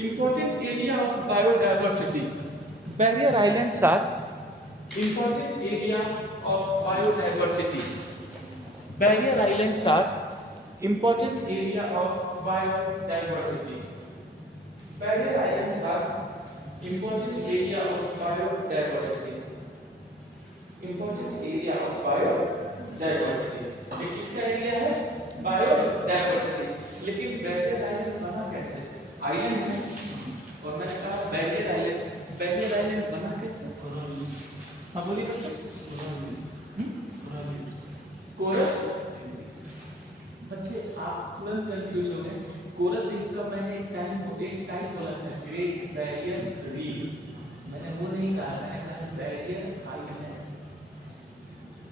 important area of biodiversity. Barrier islands are important area of biodiversity. Barrier islands are important area of biodiversity. Barrier islands are important area of biodiversity. Important area of biodiversity. ये किसका एरिया है? बायोडायवर्सिटी। लेकिन बैरियर आइलैंड बना आइलैंड है। और मैंने कहा बैरियर आइलैंड, बैरियर आइलैंड बना कैसे? हाँ बोलिए कोरल। बच्चे आप तुरंत कंफ्यूज हो गए। कोरल रीफ का मैंने एक टाइप बोला था, ग्रेट बैरियर रीफ। मैंने वो नहीं कहा, मैंने कहा बैरियर आइलैंड।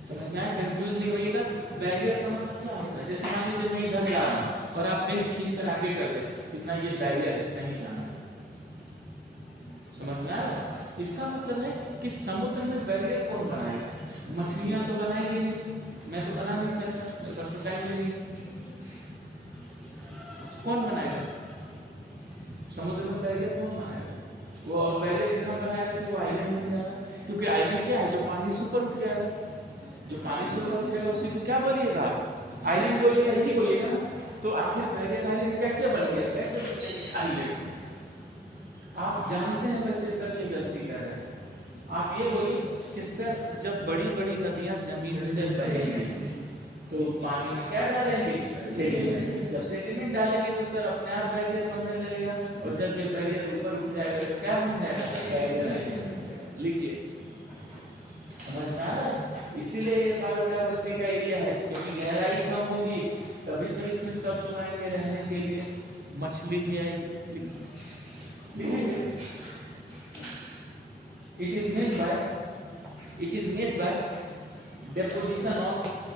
समझ में आया? कंफ्यूज नहीं होइएगा। बैरियर का मतलब क्या होता है? जैसे मान लीजिए मैं इधर जा रहा हूं और आप बेंच खींच कर आगे कर रहे हैं, इतना ये बैरियर नहीं जाना। समझ में आ रहा है? इसका मतलब है कि समुद्र में बैरियर कौन बनाएगा? मछलियां तो बनाएंगे नहीं, मैं तो बना नहीं सकता, तो सब टाइम लगेगा। कौन बनाएगा? समुद्र में बैरियर कौन बनाएगा? वो बैरियर कहाँ बनाएगा? तो आइलैंड बन जाएगा। क्योंकि आइलैंड क्या है? जो पानी से ऊपर उठ जाएगा, जो पानी से ऊपर उठ जाएगा उसी को क्या बोलिएगा? आइलैंड बोलिएगा, यही बोलिएगा। तो आखिर बैरियर आइलैंड कैसे बन गया? कैसे आइलैंड? आप जानते हैं बच्चे तब ये गलती कर रहे हैं। आप ये बोलिए कि सर जब बड़ी बड़ी नदियां जमीन से बहेंगी तो पानी में क्या डालेंगे? सेडिमेंट। जब सेडिमेंट डालेंगे तो सर अपने आप बैरियर बनने लगेगा, और जब ये बैरियर ऊपर उठ जाएगा तो क्या बन जाएगा? Barrier island. लिखिए, समझ में आ रहा है? इसीलिए ये बायोडायवर्सिटी का एरिया है, क्योंकि गहराई कम होगी तभी तो इसमें सब बनाएंगे रहने के लिए, मछली भी आएगी। It is made by deposition of rivers.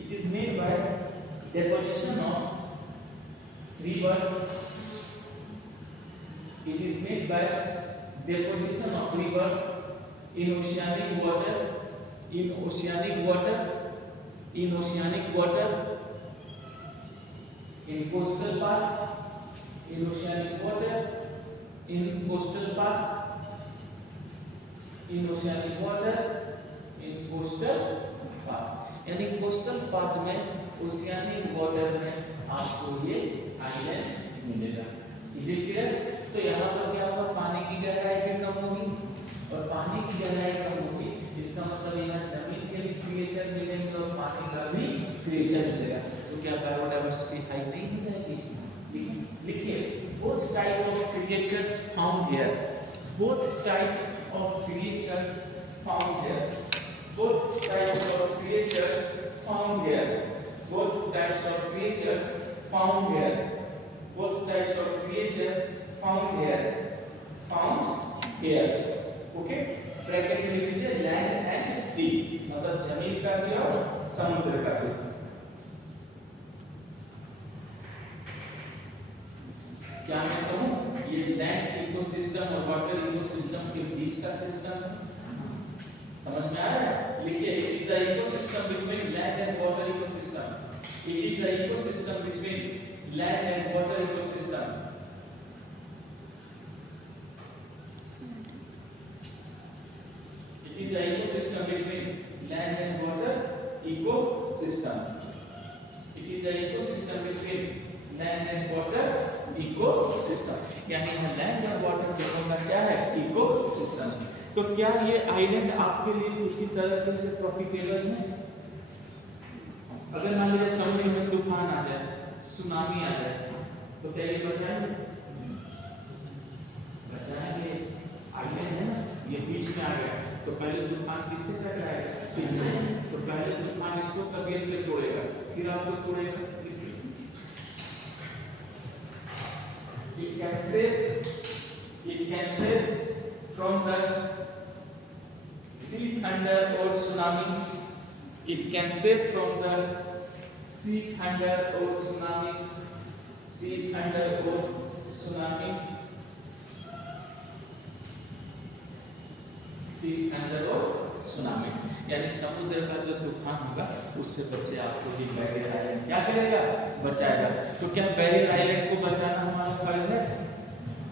It is made by deposition of rivers in oceanic water, in coastal part, in oceanic water, in coastal part, in oceanic water, in coastal part। यानी कोस्टल पार्ट में, ओशियानिक वाटर में आपको ये आइलैंड मिलेगा। क्लियर? तो यहाँ पर क्या होगा? पानी की गहराई भी कम होगी, और पानी की गहराई कम होगी, इसका मतलब यहाँ जमीन के भी क्रिएचर मिलेंगे और पानी का भी क्रिएचर मिलेगा। तो क्या बायोडायवर्सिटी हाई नहीं हो जाएगी? लिखिए, both type of creatures found here, both type of creatures found here, both types of creatures found here, both types of creatures found here, both types of creature found here, okay? Bracket में लिख लीजिए लैंड एंड सी, मतलब जमीन का भी और समुद्र का भी। क्या मैं कहूँ? ये लैंड इकोसिस्टम और वाटर इकोसिस्टम के बीच का सिस्टम है। समझ में आ रहा है? लिखिए, it is a ecosystem between land and water ecosystem. It is a ecosystem between land and water ecosystem. It is an ecosystem between land and water ecosystem. It is an ecosystem between land and water ecosystem. यानी यहाँ लैंड और वाटर दोनों का क्या है? इकोसिस्टम। तो क्या ये आइलैंड आपके लिए किसी तरह से प्रॉफिटेबल है? अगर मान लीजिए समुद्र में तूफान आ जाए, सुनामी आ जाए, तो क्या ये बचाएंगे? बचाएंगे। आइलैंड है ना, ये बीच में आ गया, तो पहले तूफान किससे टकराएगा? इससे। तो पहले तूफान इसको तबीयत से तोड़ेगा, फिर आपको तोड़ेगा। It can save from the sea thunder or tsunami. It can save from the sea thunder or tsunami. Sea thunder or tsunami. Sea thunder or tsunami. यानी समुद्र का जो तूफान होगा उससे बचे आपको भी बैरियर आइलैंड क्या करेगा? बचाएगा। तो क्या बैरियर आइलैंड को बचाना हमारा फर्ज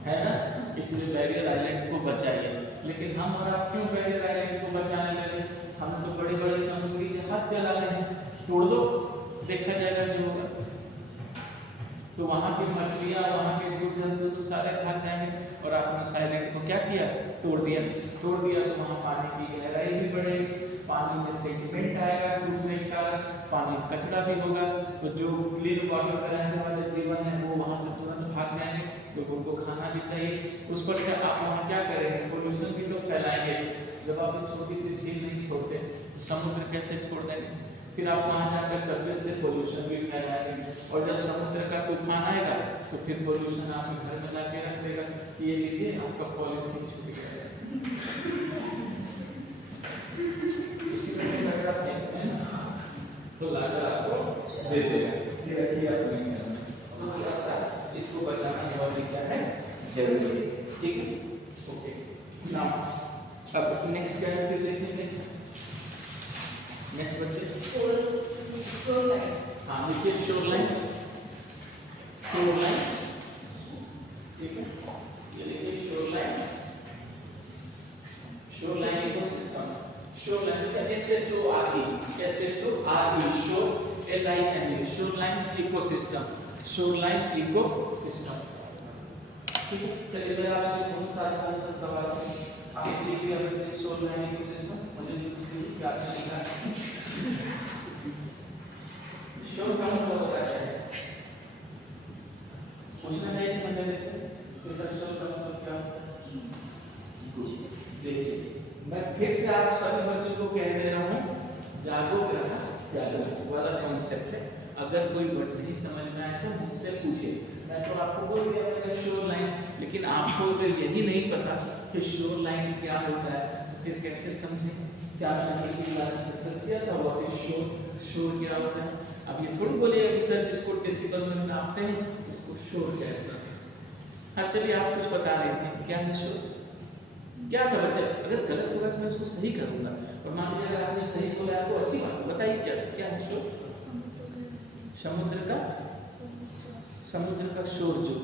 है ना? इसलिए बैरियर आइलैंड को बचाइए। लेकिन हम और आप क्यों बैरियर आइलैंड को बचाने लगे? हम तो बड़े बड़े समुद्री जहाज चला रहे हैं, तोड़ दो, देखा जाएगा जो होगा। तो वहाँ की मछलियाँ, वहाँ के जीव जंतु तो सारे भाग जाएंगे, और आपने उस आइलैंड को क्या किया? तोड़ दिया। तो वहाँ पानी की गहराई भी बढ़ेगी, पानी में सेडिमेंट आएगा टूटने के कारण, पानी कचरा भी होगा, तो जो क्लीन वाटर में रहने वाले जीवन है वो वहाँ से तुरंत भाग जाएंगे। क्योंकि उनको खाना भी चाहिए। उस पर से आप वहाँ क्या करेंगे, पोल्यूशन भी तो फैलाएंगे। जब आप एक छोटी सी झील नहीं छोड़ते तो समुद्र कैसे छोड़ देंगे? फिर आप वहाँ जाकर कब्जे से पोल्यूशन भी फैलाएंगे, और जब समुद्र का तूफान आएगा तो फिर पोल्यूशन आपके घर में ला के रख देगा कि ये लीजिए आपका पॉलिथीन छूट गया। इसी में कचरा फेंकते हैं ना, तो लाकर आपको दे देगा, ये रखिए अपने घर में। तो थोड़ा सा इसको बचाना बहुत ही क्या है, जरूरी है। ठीक है, ओके। नाउ अब नेक्स्ट क्या है, फिर देखिए नेक्स्ट बच्चे शोर लाइन। हाँ देखिए शोर लाइन, शोर लाइन, ठीक है, ये देखिए shore line, shore line ecosystem. Shore line का SHORE, शोर LINE, shore line ecosystem, shore line ecosystem. ठीक है, चलिए मैं आपसे बहुत सारे आंसर सवाल आप लिखिए अपने शोर लाइन इकोसिस्टम। मुझे किसी क्या लिखा है, शोर का मतलब होता है पूछना है कि मेरे से शोर का मतलब क्या होता है? देखिए मैं फिर से आप सभी बच्चों को कह दे रहा हूँ, जागो ग्रह जागो वाला कॉन्सेप्ट है। अगर कोई वर्ड नहीं समझ में आए तो मुझसे पूछे। मैं तो आपको बोल दिया मैंने शोर लाइन, लेकिन आपको अगर यही नहीं पता कि शोर लाइन क्या होता है तो फिर कैसे समझें? क्या मैंने किसी क्लास में डिस्कस किया था व्हाट इज शोर, शोर क्या होता है? अब ये थोड़ी बोलिएगा कि सर जिसको डेसिबल में नापते हैं उसको शोर कहते हैं। हाँ चलिए आप कुछ बता रहे थे, क्या है शोर, क्या था बच्चे? अगर गलत होगा तो मैं उसको सही करूंगा, और मान लीजिए अगर आपने सही बोला तो अच्छी बात है। बताइए क्या क्या है शोर? समुद्र का शोर। जो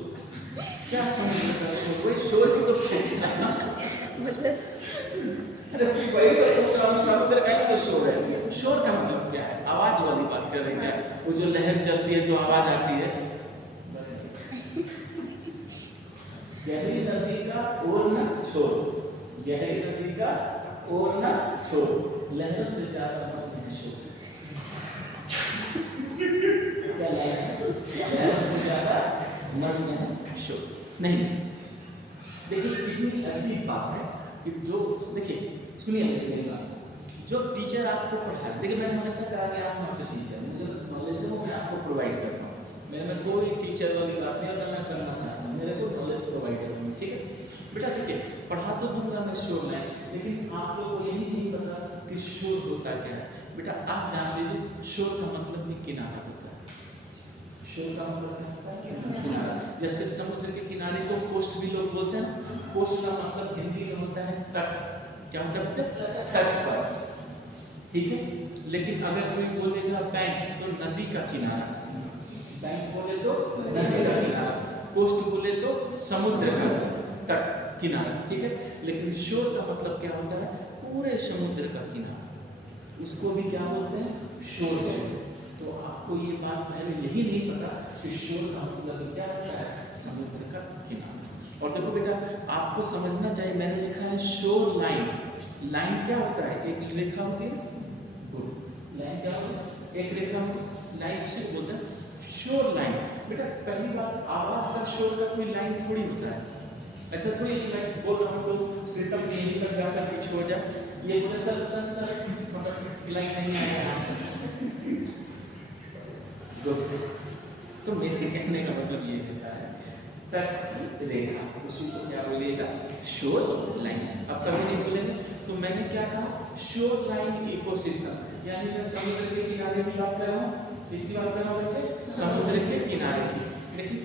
क्या समुद्र का शोर, वही शोर की तो मतलब अरे वही तो हम समुद्र का ही तो शोर है। शोर का मतलब क्या है? आवाज वाली बात कर रहे हैं क्या? वो जो लहर चलती है तो आवाज आती है। गहरी नदी का ओर न छोड़, गहरी नदी का ओर न छोड़, लहरों से ज्यादा मत नहीं शोर। क्या लाइन है? लहरों से ज्यादा मत नहीं शोर। नहीं देखिए कितनी अजीब बात है कि जो देखिए सुनिए मेरी बात, जो टीचर आपको पढ़ाए, देखिए मैं हमेशा कहा कि आप नॉट अ टीचर, मुझे नॉलेज है वो मैं आपको प्रोवाइड करता हूँ। मेरे में कोई टीचर वाली बात नहीं, अगर मैं करना चाहता हूँ मेरे को नॉलेज प्रोवाइड करूँगी। ठीक है बेटा, ठीक है पढ़ा तो दूंगा मैं शोर लाइन, लेकिन आप लोगों को यही नहीं पता कि शोर होता क्या है। बेटा आप जान लीजिए शोर का मतलब भी किनारा होता है। शोर का मतलब क्या होता है? किनारा। जैसे समुद्र के किनारे को कोस्ट भी लोग बोलते हैं। कोस्ट का मतलब हिंदी में होता है तट। क्या होता है बच्चा? तट पर। ठीक है, लेकिन अगर कोई बोलेगा बैंक तो नदी का किनारा, बैंक बोले तो नदी का किनारा, कोस्ट बोले तो समुद्र का तट किनारा। ठीक है, लेकिन शोर का मतलब क्या होता है? पूरे समुद्र का किनारा, उसको भी क्या बोलते हैं? शोर। तो आपको ये बात पहले यही नहीं पता कि शोर का मतलब क्या होता है? समुद्र का किनारा। और देखो बेटा आपको समझना चाहिए, मैंने लिखा है शोर लाइन। लाइन क्या होता है? एक रेखा होती है। लाइन क्या होता है? एक रेखा होती है, लाइन उसे बोलते हैं शोर लाइन। बेटा पहली बात, आवाज का शोर का कोई लाइन थोड़ी होता है। ऐसा थोड़ी मैं बोल रहा हूँ तो सिस्टम यहीं तक जाकर पीछे हो जाए, ये बोले सर सर सर मतलब लाइन नहीं आएगा। तो मेरे कहने का मतलब ये होता है तट की रेखा, उसी को क्या बोलिएगा? Shore line. अब कभी नहीं बोलेंगे तो मैंने क्या कहा? शोर लाइन इकोसिस्टम, यानी मैं समुद्र के किनारे की बात कर रहा हूँ। किसकी बात कर रहा हूँ बच्चे? समुद्र के किनारे की। लेकिन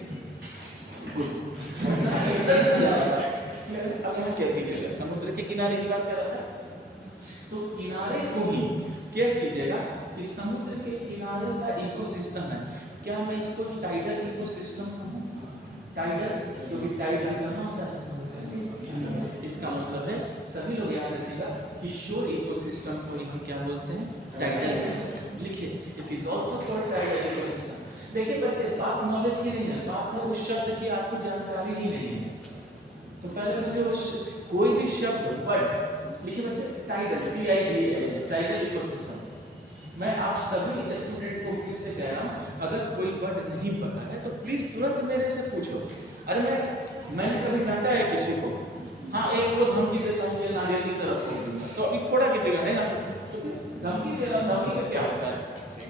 अब यहाँ क्या कीजिएगा? समुद्र के किनारे की बात कर रहा था, तो किनारे को ही क्या कीजिएगा कि समुद्र के किनारे का इकोसिस्टम है। क्या मैं इसको टाइडल इकोसिस्टम कहूँ? टाइडल, क्योंकि टाइडल करना होता है समुद्र के। इसका मतलब है सभी लोग याद रखिएगा कि शोर इकोसिस्टम को हम क्या बोलते हैं? Tidal ecosystem. लिखिए it is also called tidal ecosystem. देखिए बच्चे बात नॉलेज की नहीं है, बात है उस शब्द की आपको जानकारी ही नहीं है। तो पहले मुझे कोई भी शब्द वर्ड लिखिए बच्चे, टाइडल TIDL टाइडल इकोसिस्टम। मैं आप सभी स्टूडेंट को फिर से कह रहा हूँ, अगर कोई वर्ड नहीं पता है तो प्लीज तुरंत मेरे से पूछो। मैंने कभी डांटा है किसी को, हाँ एक को धमकी देता हूँ ये नारियल की तरफ हो गई, तो अभी थोड़ा किसी का है ना धमकी दे रहा, धमकी का क्या होता है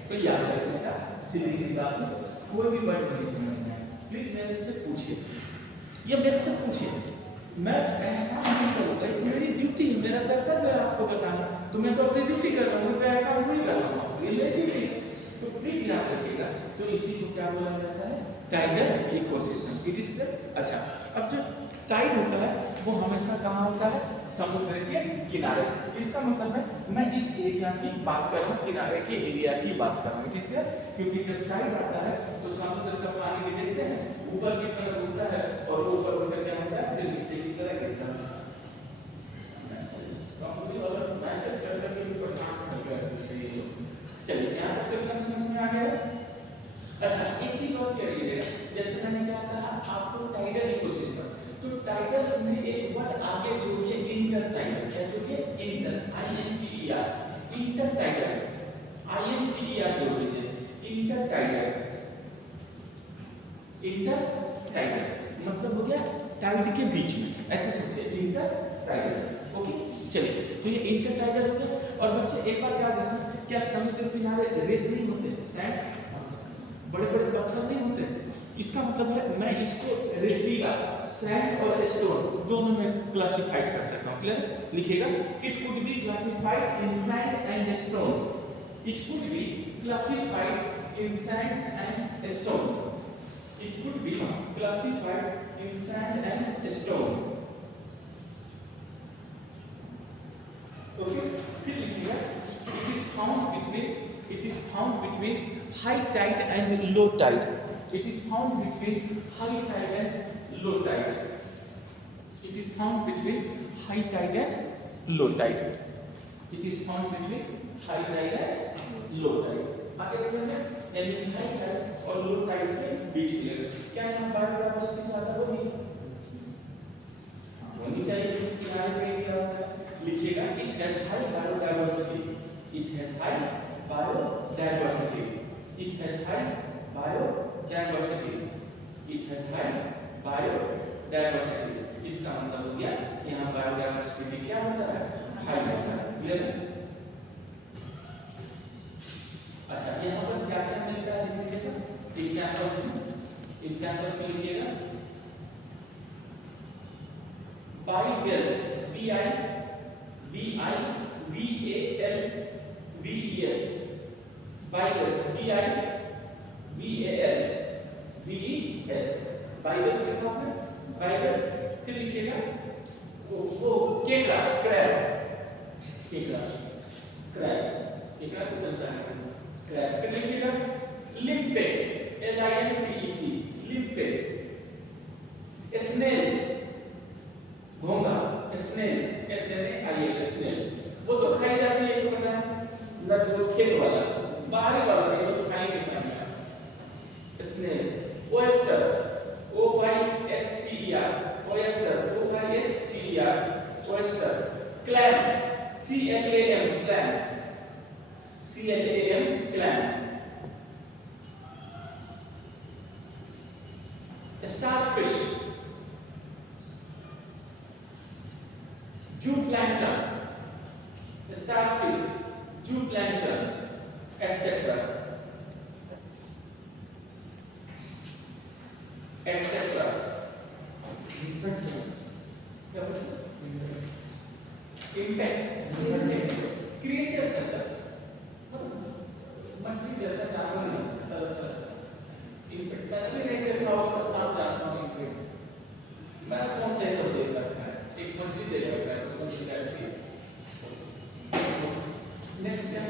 तो याद रखने का सीधी सी बात है, कोई भी वर्ड नहीं समझ में आए प्लीज मेरे से पूछिए या मेरे से पूछिए, मैं ऐसा नहीं करूँगा, मेरी ड्यूटी है, मेरा कर्तव्य है आपको बताना, तो मैं तो अपनी ड्यूटी कर रहा हूँ, मैं ऐसा नहीं कर रहा हूँ, ये मेरी ड्यूटी है, तो प्लीज याद रखिएगा। तो इसी को क्या बोला जाता है tidal ecosystem, it is clear. अच्छा अब जो टाइड होता है वो हमेशा कहाँ होता है समुद्र के किनारे, इसका मतलब है मैं इस एरिया की बात कर रहा हूँ, किनारे के एरिया की बात कर रहा हूँ, इट इज क्लियर, क्योंकि जब टाइड आता है तो समुद्र का पानी भी देखते हैं ऊपर की तरफ उठता है और ऊपर उठकर क्या होता है फिर नीचे की तरफ गिर जाता है। मैसेज करके भी परेशान कर गया, चलिए यहाँ तक एकदम समझ में आ गया। अच्छा एक चीज और क्या कीजिएगा, जैसे मैंने क्या कहा आपको टाइडल इकोसिस्टम, तो टाइडल में एक वर्ड आगे जोड़िए इंटर टाइडल, क्या जोड़िए inter INTER, inter tidal INTER जोड़ दीजिए इंटर टाइडल, इंटर टाइडल मतलब हो गया टाइड के बीच में, ऐसे सोचिए इंटर टाइडल। ओके चलिए तो ये इंटर टाइडल हो गया। और बच्चे एक बात याद रखना, क्या समुद्र किनारे रेत नहीं होते, सैंड बड़े बड़े पत्थर नहीं होते, इसका मतलब है मैं इसको रेतीला सैंड और स्टोन दोनों में क्लासिफाइड कर सकता हूं, क्लियर लिखिएगा, it could be classified in sand and stones, it could be classified in Sands and stones, it could be classified in sand and stones. Okay फिर लिखिएगा it is found between high tide and low tide, it is found between high tide and low tide, it is found between high tide and low tide, it is found between high tide and low tide। आगे समझे यानी हाई टाइड और लो टाइड के बीच में क्या यहाँ बायोडायवर्सिटी ज्यादा होगी, होनी चाहिए, किनारे पे क्या होता है लिखिएगा it has high biodiversity, it has high biodiversity, it has high biodiversity, it has high biodiversity, इसका मतलब हो गया यहाँ बायोडायवर्सिटी क्या होता है हाई होता है, क्लियर। अच्छा यहाँ पर क्या क्या मिलता है लिख लीजिएगा एग्जांपल्स में लिखिएगा बाइवेल्स BIVALVES बाइबल्स BIVALVES बाइबल्स लिखा आपने बाइबल्स, फिर लिखिएगा वो केकड़ा को चलता है क्रैब, फिर लिखिएगा लिम्पेट LIMPET लिम्पेट, स्नेल घोंगा स्नेल SNAIL, वो तो खाई जाती है तो पता है ना, जो खेत वाला बाहरी वाला है वो तो खाएंगे नहीं, snail, oyster OYSTER oyster, clam CLAM clam, starfish, zooplankton, starfish, zooplankton etc. Impact creatures है सर, मछली जैसा जानवर नहीं सकता, इम्पैक्ट मैंने नहीं देखा होगा, प्रस्ताव जानता हूँ इम्पैक्ट मैं कौन से सब देख रखा है, एक मछली देख रखा है उसको शिकायत की। नेक्स्ट क्या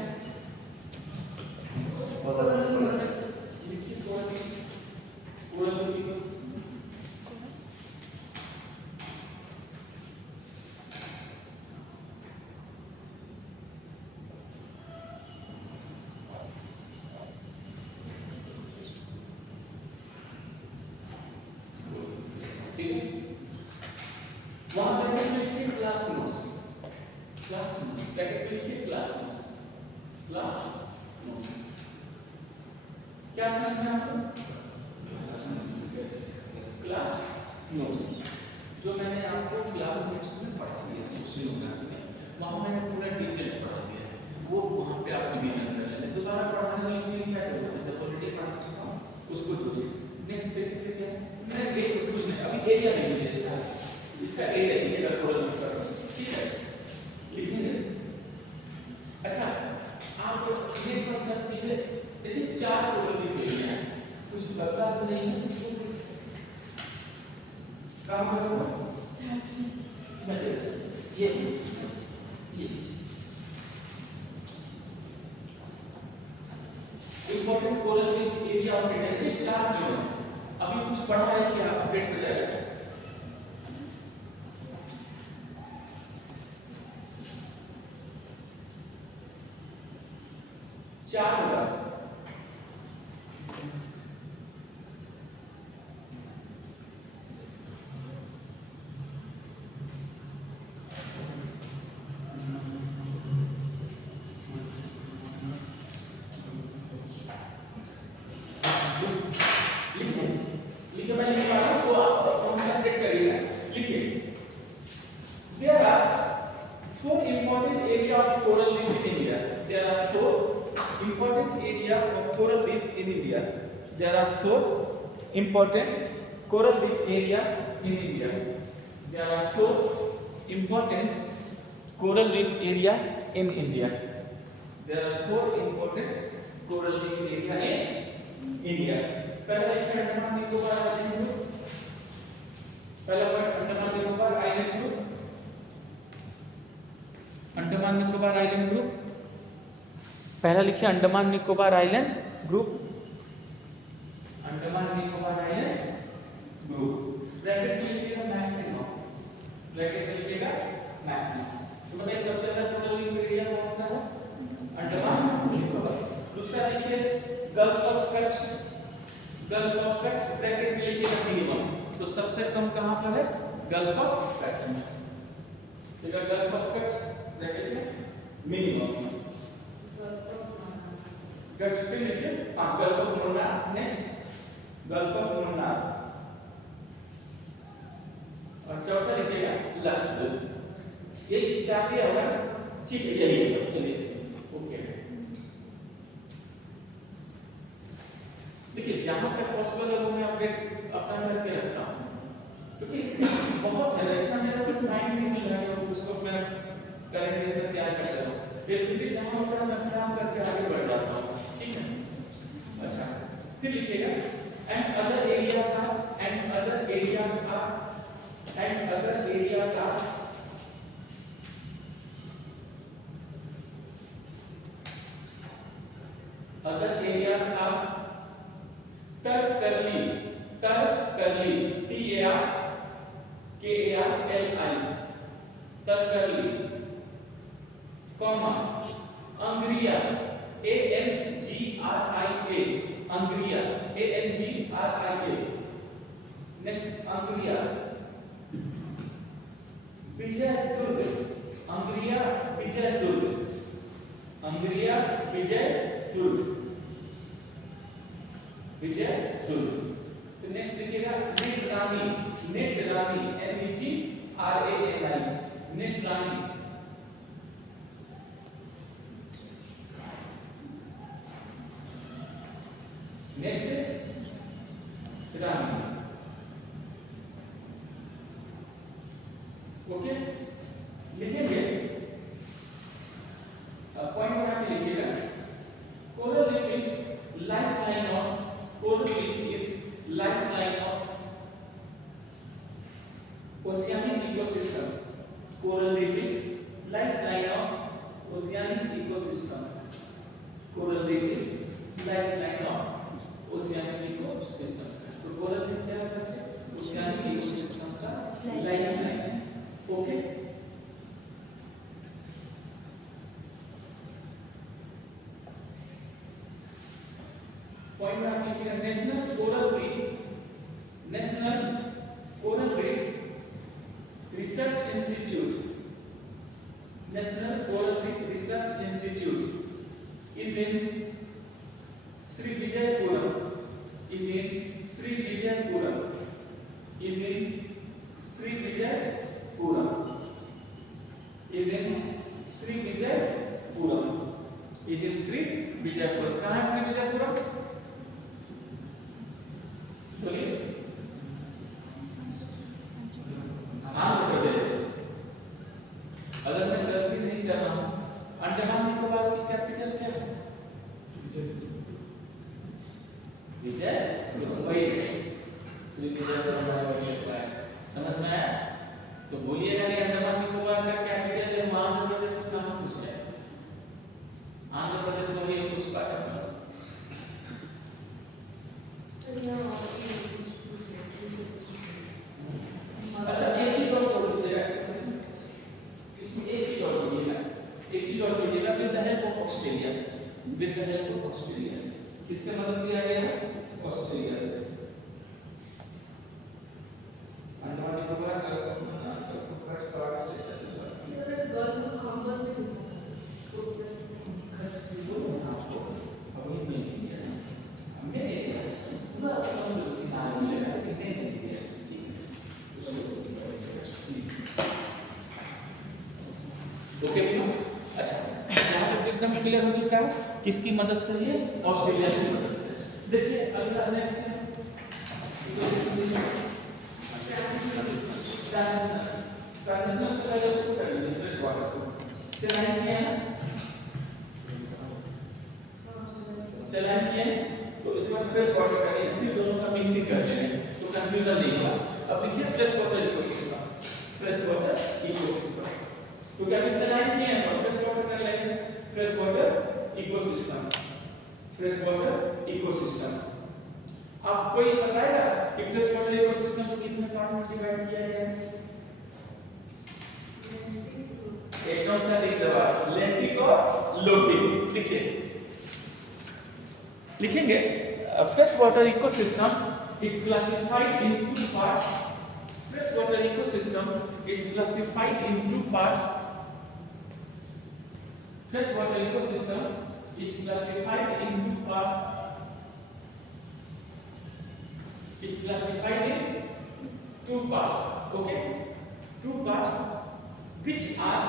वहां पर लिखिए क्लासमोस, ब्रैकेट में लिखिए क्लासमोस, क्या समझना आपको क्लास नोट्स जो मैंने आपको क्लासमेट्स में पढ़ा दिया ओशिनोग्राफी में, वहाँ मैंने पूरा डिटेल पढ़ा दिया है, वो वहाँ पे आप रिवीजन कर लें। दोबारा पढ़ाने के लिए क्या जरूरत है, जब ऑलरेडी पढ़ा चुका हूँ उसको जोड़िए। नेक्स्ट देखते क्या है, मैं एक कुछ नहीं, अभी एरिया नहीं है इसका एरिया लिखिएगा थोड़ा लिखकर, ठीक है लिखेंगे। अच्छा आप ये पर सर्च कीजिए, यदि 4 कोरल रीफ एरिया है कुछ बदला तो नहीं है, काम करो ये important coral reef area of India ये 4 जो है, अभी कुछ पढ़ा है क्या अपडेट हो जाएगा। चार होगा, important coral reef area in India. There are 4 important coral reef area in India. There are 4 important coral reef area in India. पहला है अंडमान निकोबार आइलैंड ग्रुप, पहला point Andaman Nicobar island group, Andaman Nicobar island group, पहला लिखिए Andaman Nicobar island group, Andaman Nicobar island group, bracket में लिखिएगा मैक्सिमम, ब्रैकेट में लिखिएगा मैक्सिमम। तो बताइए सबसे ज्यादा कोरल रीफ एरिया कौन सा है, अंडमान निकोबार। दूसरा लिखिए gulf of Kutch, gulf of Kutch bracket में लिखिएगा मिनिमम, तो सबसे कम कहां पर है, गल्फ ऑफ कच्छ में, ठीक है गल्फ ऑफ कच्छ ब्रैकेट में मिनिमम, कच्छ पे लिखिए हां gulf of Munnar, next gulf of Munnar, और चौथा लिखिएगा लक्षद्वीप। ये 4 दिया होगा, ठीक है यही है, चलिए ओके। देखिए जहां तक पॉसिबल है वो मैं अपडेट अपना करके रखता हूं, क्योंकि बहुत है इतना मेरा कुछ माइंड नहीं मिल रहा है, उसको मैं करेंट लेकर तैयार कर रहा हूं, फिर जहां होता है मैं अपना काम करके आगे बढ़ जाता हूं, ठीक है। अच्छा फिर लिखिएगा and other areas are and other areas are and other areas are other areas are Tarkarli, Tarkarli T A R K A R L I Tarkarli, comma Angria A N G R I A Angria A N G R I A, next Angria Vijaydurg, Angria Vijaydurg, Angria Vijaydurg, Vijaydurg. तो नेक्स्ट लिखिएगा Netrani, Netrani N E T R A N I Netrani, next रानी, ओके लिखेंगे पॉइंट बना के लिखिएगा coral reef is lifeline of, coral reef is lifeline of oceanic ecosystem, coral reef is lifeline of oceanic ecosystem, coral reef is lifeline of oceanic ecosystem. तो कोरल रीफ क्या है बच्चे, ओशियानिक इकोसिस्टम का लाइफलाइन है, ओके। पॉइंट आप लिखिएगा national coral reef, national coral reef research institute, national coral reef research institute is in Shri Vijayapuram, is in Sri Vijayapuram, is in Srivijayapuram. Is in Srivijayapuram. Is in Srivijayapuram. कहाँ है Srivijayapuram? बोलिए। आंध्र प्रदेश। अगर मैं गलती नहीं कर रहा हूँ, अंडमान निकोबार की कैपिटल क्या है? विजय वही श्रीविजयपुरम वही है। समझ में आया? तो बोलिएगा नहीं अंडमान निकोबार का कैपिटल है आंध्र प्रदेश का नाम पूछा है। आंध्र प्रदेश में वही कुछ पार्ट है बस। अच्छा एक चीज और छोड़ दीजिएगा इसमें एक चीज और जोड़िएगा with the help of Australia. With the help of Australia किससे मदद लिया गया है? ऑस्ट्रेलिया से। अंडमान निकोबार का फर्स्ट पार्ट स्टेट है अभी नहीं किया हमने पूरा समुद्र किनारे मिलेगा कितने दिन जैसे ओके अच्छा यहाँ तक एकदम क्लियर हो चुका है किसकी मदद से? ये ऑस्ट्रेलिया की मदद से। देखिए अगला नेक्स्ट है ट्रांजिशन से पहले उसको कर लीजिए फ्रेश वाटर को सेलाइन किया ना सेलाइन किया तो इसके बाद फ्रेश वाटर का इसमें दोनों का मिक्सिंग कर लेंगे तो कंफ्यूजन नहीं होगा। अब देखिए फ्रेश वाटर इकोसिस्टम तो क्या सेलाइन किया है और फ्रेश वाटर कर लेंगे फ्रेश वाटर इकोसिस्टम। आपको ये बताएगा कि फ्रेश वाटर इकोसिस्टम को कितने पार्ट में डिवाइड किया गया है? एकदम सही जवाब लेंटिक और लोटिक। लिखिए लिखेंगे fresh water ecosystem is classified in two parts. Fresh water ecosystem is classified in two parts. Fresh water ecosystem is classified into parts. It's classified in two parts. Okay, two parts which are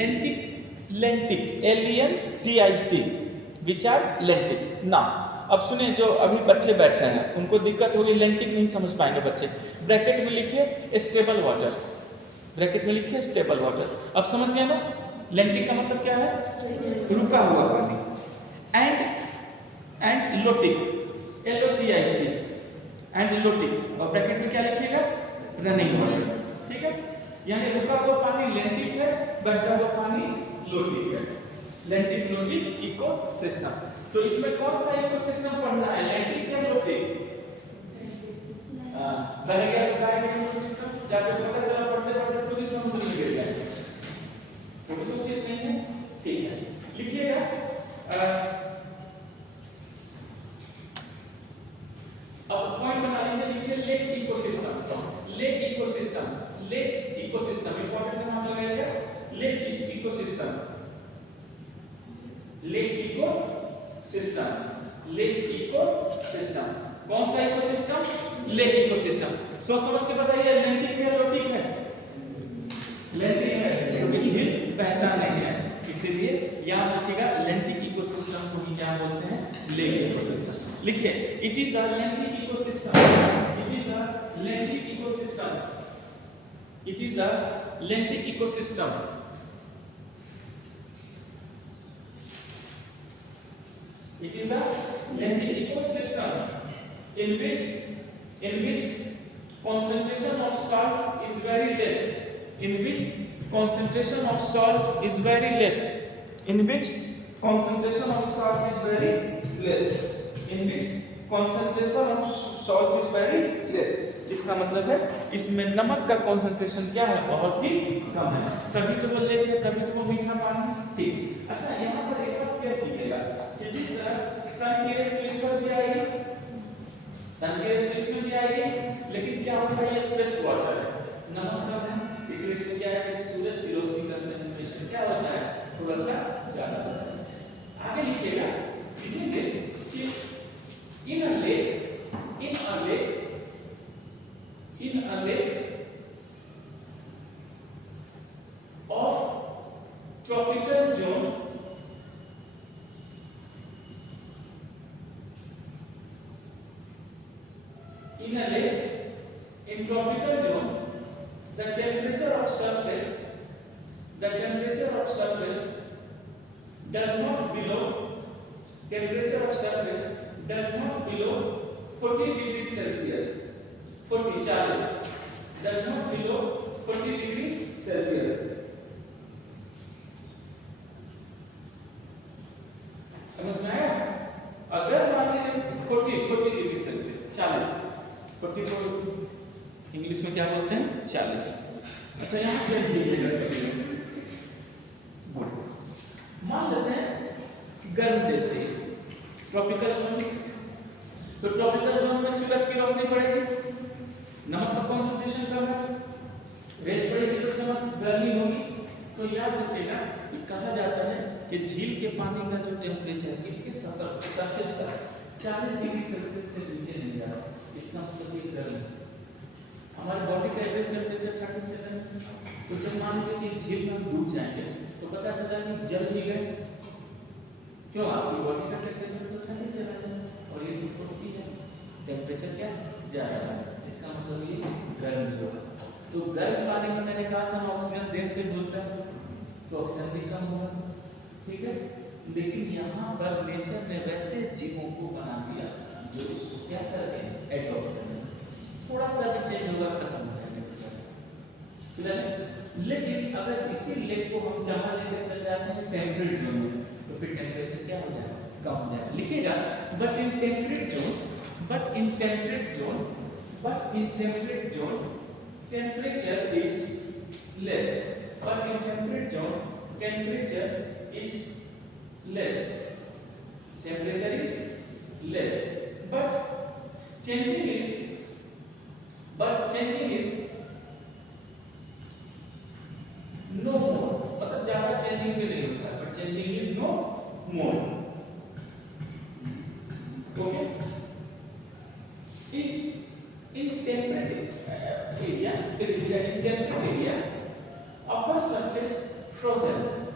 lentic, LENTIC, which are lentic. Now, अब सुनिए जो अभी बच्चे बैठ रहे हैं उनको दिक्कत होगी, लेंटिक नहीं समझ पाएंगे बच्चे। ब्रैकेट में लिखिए स्टेबल वाटर, ब्रैकेट में लिखिए स्टेबल वाटर। अब समझ गए ना? लेंटिक का मतलब क्या है? रुका हुआ पानी। And lotic, LOTIC and lotic, और ब्रैकेट में क्या लिखिएगा? Running water. ठीक है, यानी रुका हुआ पानी लेंटिक है, बहता हुआ पानी लोटिक है। लेंटिक लोटिक इकोसिस्टम। तो इसमें कौन सा इकोसिस्टम पढ़ना है, लेंटिक या लोटिक? बहेगा इकोसिस्टम जाके पता चला पढ़ते पढ़ते खुद ही समुद्र में गिर गए। कोई उचित नहीं है, ठीक है। लिखिएगा अब पॉइंट बना लीजिए, लिखिए lake ecosystem. Lake ecosystem important नाम लगाइएगा, लेक इकोसिस्टम। कौन सा इकोसिस्टम? Lake ecosystem. सोच समझ के बताइए लेंटिक है लोटिक है? लेंटिक है क्योंकि झील बहता नहीं है, इसीलिए याद रखिएगा लेंटिक इकोसिस्टम को ही क्या बोलते हैं? Lake ecosystem. लिखिए it is a lentic ecosystem. It is a lentic ecosystem. It is a lentic ecosystem. It is a lentic ecosystem in which concentration of salt is very less. In which concentration of salt is very less. In which concentration of salt is very less. In which concentration of salt is very less. इसका मतलब है इसमें नमक का कंसंट्रेशन क्या है? बहुत ही कम है। कभी तो वो लेके कभी तो वो मीठा पानी। ठीक, अच्छा यहाँ पर एक बात क्या कीजिएगा कि जिस तरह सन की रेस तो इस पर भी आएगी, सन की रेस तो इसमें भी आएगी, लेकिन क्या होता है ये फ्रेश वाटर है, नमक कम है, इसलिए इसमें क्या है कि सूरज की रोशनी करने में इसमें क्या होता है? थोड़ा सा ज्यादा होता है। आगे लिखिएगा, लिखेंगे कि in a lake in a lake of tropical zone in a lake in tropical zone the temperature of surface does not below 40 degrees Celsius 40 does not below 40 degrees Celsius समझ में आया अगर मान लीजिए 40 डिग्री सेल्सियस 40 को इंग्लिश में क्या बोलते हैं 40 अच्छा यहाँ पे लिखिएगा सभी मान लेते हैं गर्म देश है ट्रॉपिकल जोन तो ट्रॉपिकल जोन में सूरज की रोशनी पड़ेगी नमक का कंसंट्रेशन कम है रेस पड़ेगी तो चमक गर्मी होगी तो याद रखिएगा कि कहा जाता है कि झील के पानी का जो टेम्परेचर इसके सरफेस पर 40 डिग्री सेल्सियस से नीचे नहीं जा रहा इसका मतलब ये गर्म हमारे बॉडी का एवरेज टेम्परेचर 37 तो जब मान लीजिए कि इस झील में हम डूब जाएंगे तो पता चला कि जल भी गए क्यों आपकी बॉडी का टेम्परेचर तो 37 है और ये तो 40 है टेम्परेचर क्या जा रहा है इसका मतलब ये गर्म होगा तो गर्म पानी में मैंने कहा था ऑक्सीजन देर से घुलता है तो ऑक्सीजन भी कम होगा ठीक है लेकिन यहाँ पर नेचर ने वैसे जीवों को बना दिया जो उसको क्या करते हैं एडॉप्ट करते हैं थोड़ा सा भी चेंज होगा खत्म हो जाएगा नेचर लेकिन अगर इसी लेक को हम जहाँ लेकर चल जाते हैं टेम्परेट जोन में तो फिर टेम्परेचर क्या हो जाएगा कम हो जाएगा लिखिएगा but in temperate zone temperature is less but in temperate zone temperature is less but changing is no more मतलब ज्यादा चेंजिंग भी नहीं होता but changing is no more okay in temperate area upper surface frozen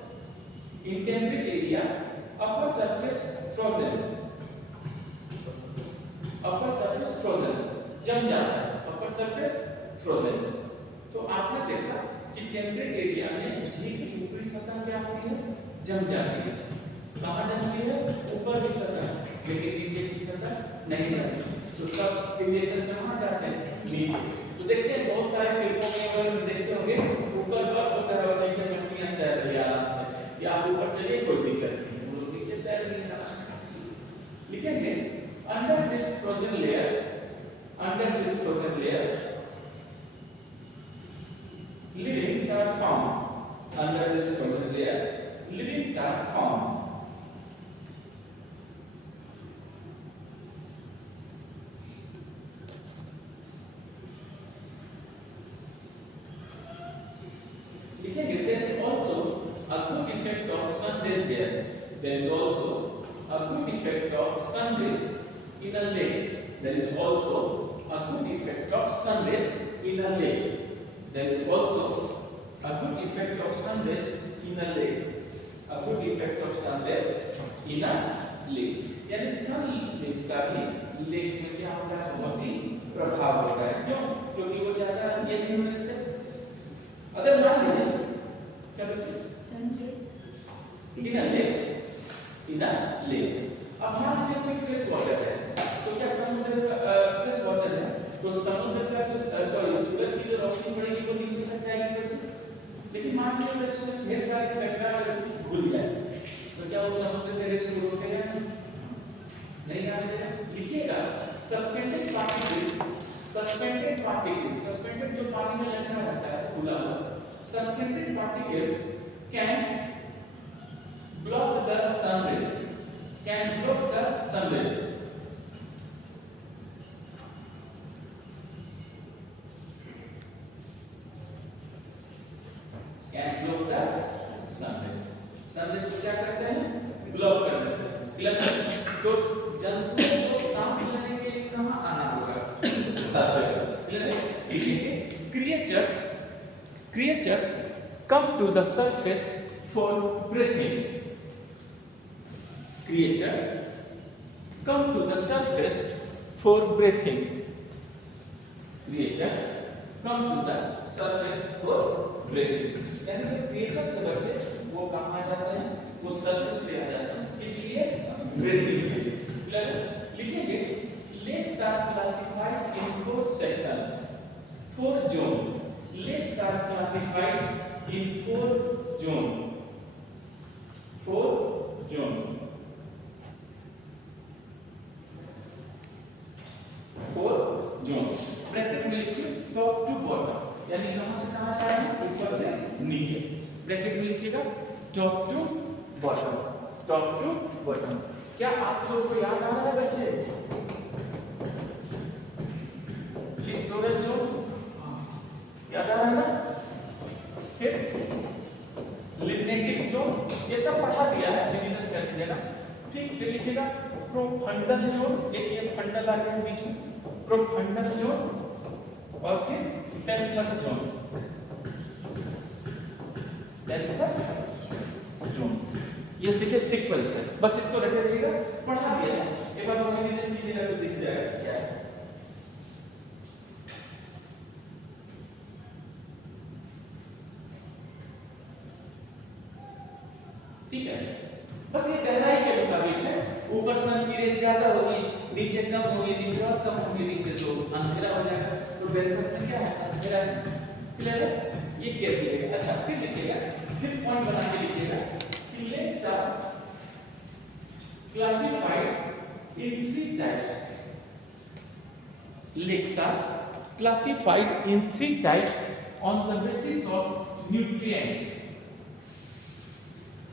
in temperate area upper surface frozen जम जाता है upper surface frozen तो आपने देखा कि टेम्परेट एरिया में झील की ऊपरी सतह क्या होती है जम जाती है कहाँ जमती है ऊपर की सतह लेकिन नीचे की सतह नहीं जमती तो सब टेम्परेचर कहाँ जाते हैं नीचे तो देखते हैं बहुत सारे फिल्मों में अगर देखते होंगे ऊपर बर्फ होता है और नीचे मछलियां तैर रही है आराम से या आप ऊपर चलिए कोई दिक्कत नहीं वो लोग नीचे तैर रही है आराम से लिखेंगे under this frozen layer livings are found under this frozen layer livings are found there is also a good effect of sun rays there. There is also a good effect of sun rays in a lake. There is also a good effect of sun rays in a lake. There is also a good effect of sun rays in a lake. A good effect of sun rays in a lake. यानी सन रेज का भी लेक में क्या होता है बहुत ही प्रभाव होता है क्यों क्योंकि वो ज्यादा ये नहीं होते अगर मान लीजिए क्या बच्चे इन अ लेक अब मान लीजिए कोई फ्रेश वाटर है तो क्या समुद्र फ्रेश वाटर है तो समुद्र का जो सूरज की जो रोशनी पड़ेगी वो नीचे तक जाएगी बच्चे लेकिन मान लीजिए अगर उसमें ढेर सारे कचरा घुल जाए तो क्या वो समुद्र के रेस को रोकेगा नहीं आएगा लिखिएगा सस्पेंडेड पार्टिकल्स सस्पेंडेड जो पानी में लटका रहता है खुला हुआ suspended particles can block the sun rays can block the sun rays को क्या करते हैं ब्लॉक कर देते हैं तो जंतुओं को सांस लेने के लिए कहां आना होगा सरफेस लिखेंगे creatures come to the surface for breathing. Creatures come to the surface for breathing. Creatures come to the surface for breathing. यानी जो creatures से बच्चे वो कहाँ आ जाते हैं, वो surface पे आ जाते हैं, इसलिए breathing के लिए लिखेंगे lakes are classified in 4 sections, 4 zones. Lakes are classified in 4 zones. 4 zones. 4 zones. Bracket में लिखिए टॉप टू बॉटम, यानी कहां से कहां जाएंगे, ऊपर से नीचे. ब्रैकेट में लिखिएगा top to bottom, top to bottom. क्या आप लोगों को याद आ रहा है बच्चे लिटोरल जोन? याद आ रहा है ना? फिर लिग्नेटिक जोन, ये सब पढ़ा दिया है, रिवीजन कर दीजिएगा. ठीक, फिर लिखिएगा प्रोफंडल जोन, एक ये फंडल आ गया बीच में, प्रोफंडल जोन, और फिर टेम्पस जोन, टेम्पस जोन. ये देखिए सीक्वेंस है, बस इसको रखे रहिएगा, पढ़ा दिया है, एक बार रिवीजन कीजिएगा तो दिख जाएगा क्या है. ठीक है, बस ये गहराई के मुताबिक है. ऊपर सन की रेंज ज्यादा होगी, नीचे कम होगी, नीचे और कम होगी, नीचे तो अंधेरा हो जाएगा. तो बेलकस में क्या है, अंधेरा है. क्लियर है, ये क्या लिखेगा. अच्छा, फिर लिखिएगा, फिर पॉइंट बना के लिखिएगा कि lakes are classified in 3 types. Lakes are classified in 3 types on the basis of nutrients.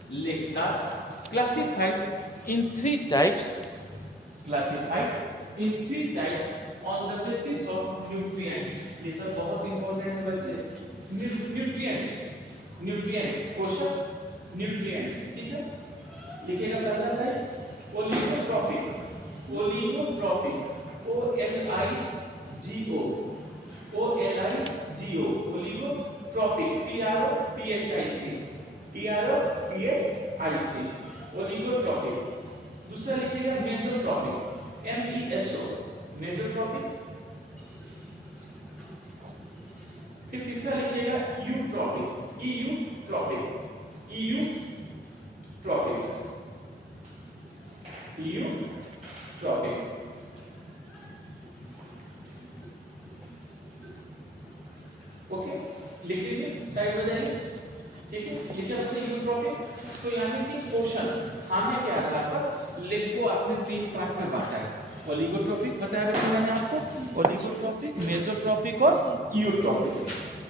Lakes are classified in 3 types, classified in 3 types on the basis of nutrients. These are बहुत important बच्चे. Nutrients, nutrients, क्वेश्चन nutrients, ठीक है. लिखिएगा पहला है oligotrophic, oligotrophic, O-L-I-G-O, O-L-I-G-O, oligotrophic, T-R-O-P-H-I-C, T-R-O-P-H-I-C, oligotrophic. दूसरा लिखिएगा मेसोट्रॉपिक, M-E-S-O, मेसोट्रॉपिक. फिर तीसरा लिखिएगा यूट्रॉपिक, E-U-ट्रॉपिक, E-U-ट्रॉपिक, E-U-ट्रॉपिक. ओके, लिखिए साइड में जाइए. ठीक है, लिखिए बच्चे यूट्रॉपिक. तो यहाँ की पोषण खाने के आधार पर लेग को आपने 3 पार्ट में बांटा है. ओलिगोट्रॉपिक बताया बच्चे मैंने आपको, ओलिगोट्रॉपिक, मेसोट्रॉपिक और यूट्रॉपिक.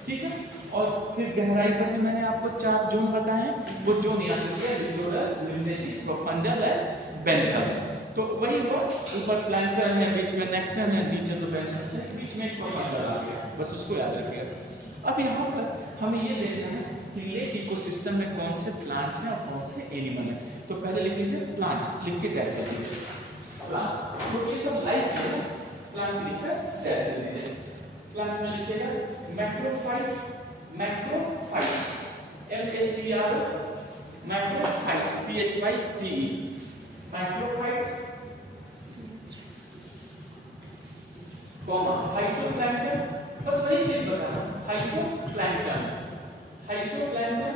ठीक है, और फिर गहराई पर भी मैंने आपको 4 जोन बताए हैं. वो जोन याद रखिए, लिटोरल, लिग्नेटिक, प्रोफंडल एंड बेंथस. तो वही हुआ, ऊपर प्लैंक्टन है, बीच में नेक्टन है, नीचे तो बेंथस है, बीच में प्रोफंडल आ गया. बस उसको याद रखिएगा. अब यहाँ पर हमें ये देखना है कि लेक इकोसिस्टम में कौन से प्लांट हैं और कौन से एनिमल हैं. तो पहले लिख लीजिए प्लांट, लिख के डैश कर लीजिए प्लांट. तो ये सब लाइफ है, प्लांट लिखकर डैश कर लीजिए. प्लांट में लिखिएगा macrophyte, macrophyte, M-A-C-R, macrophyte, P-H-Y-T-E, macrophytes, comma phytoplankton. बस वही चीज बताना, phytoplankton, phytoplankton,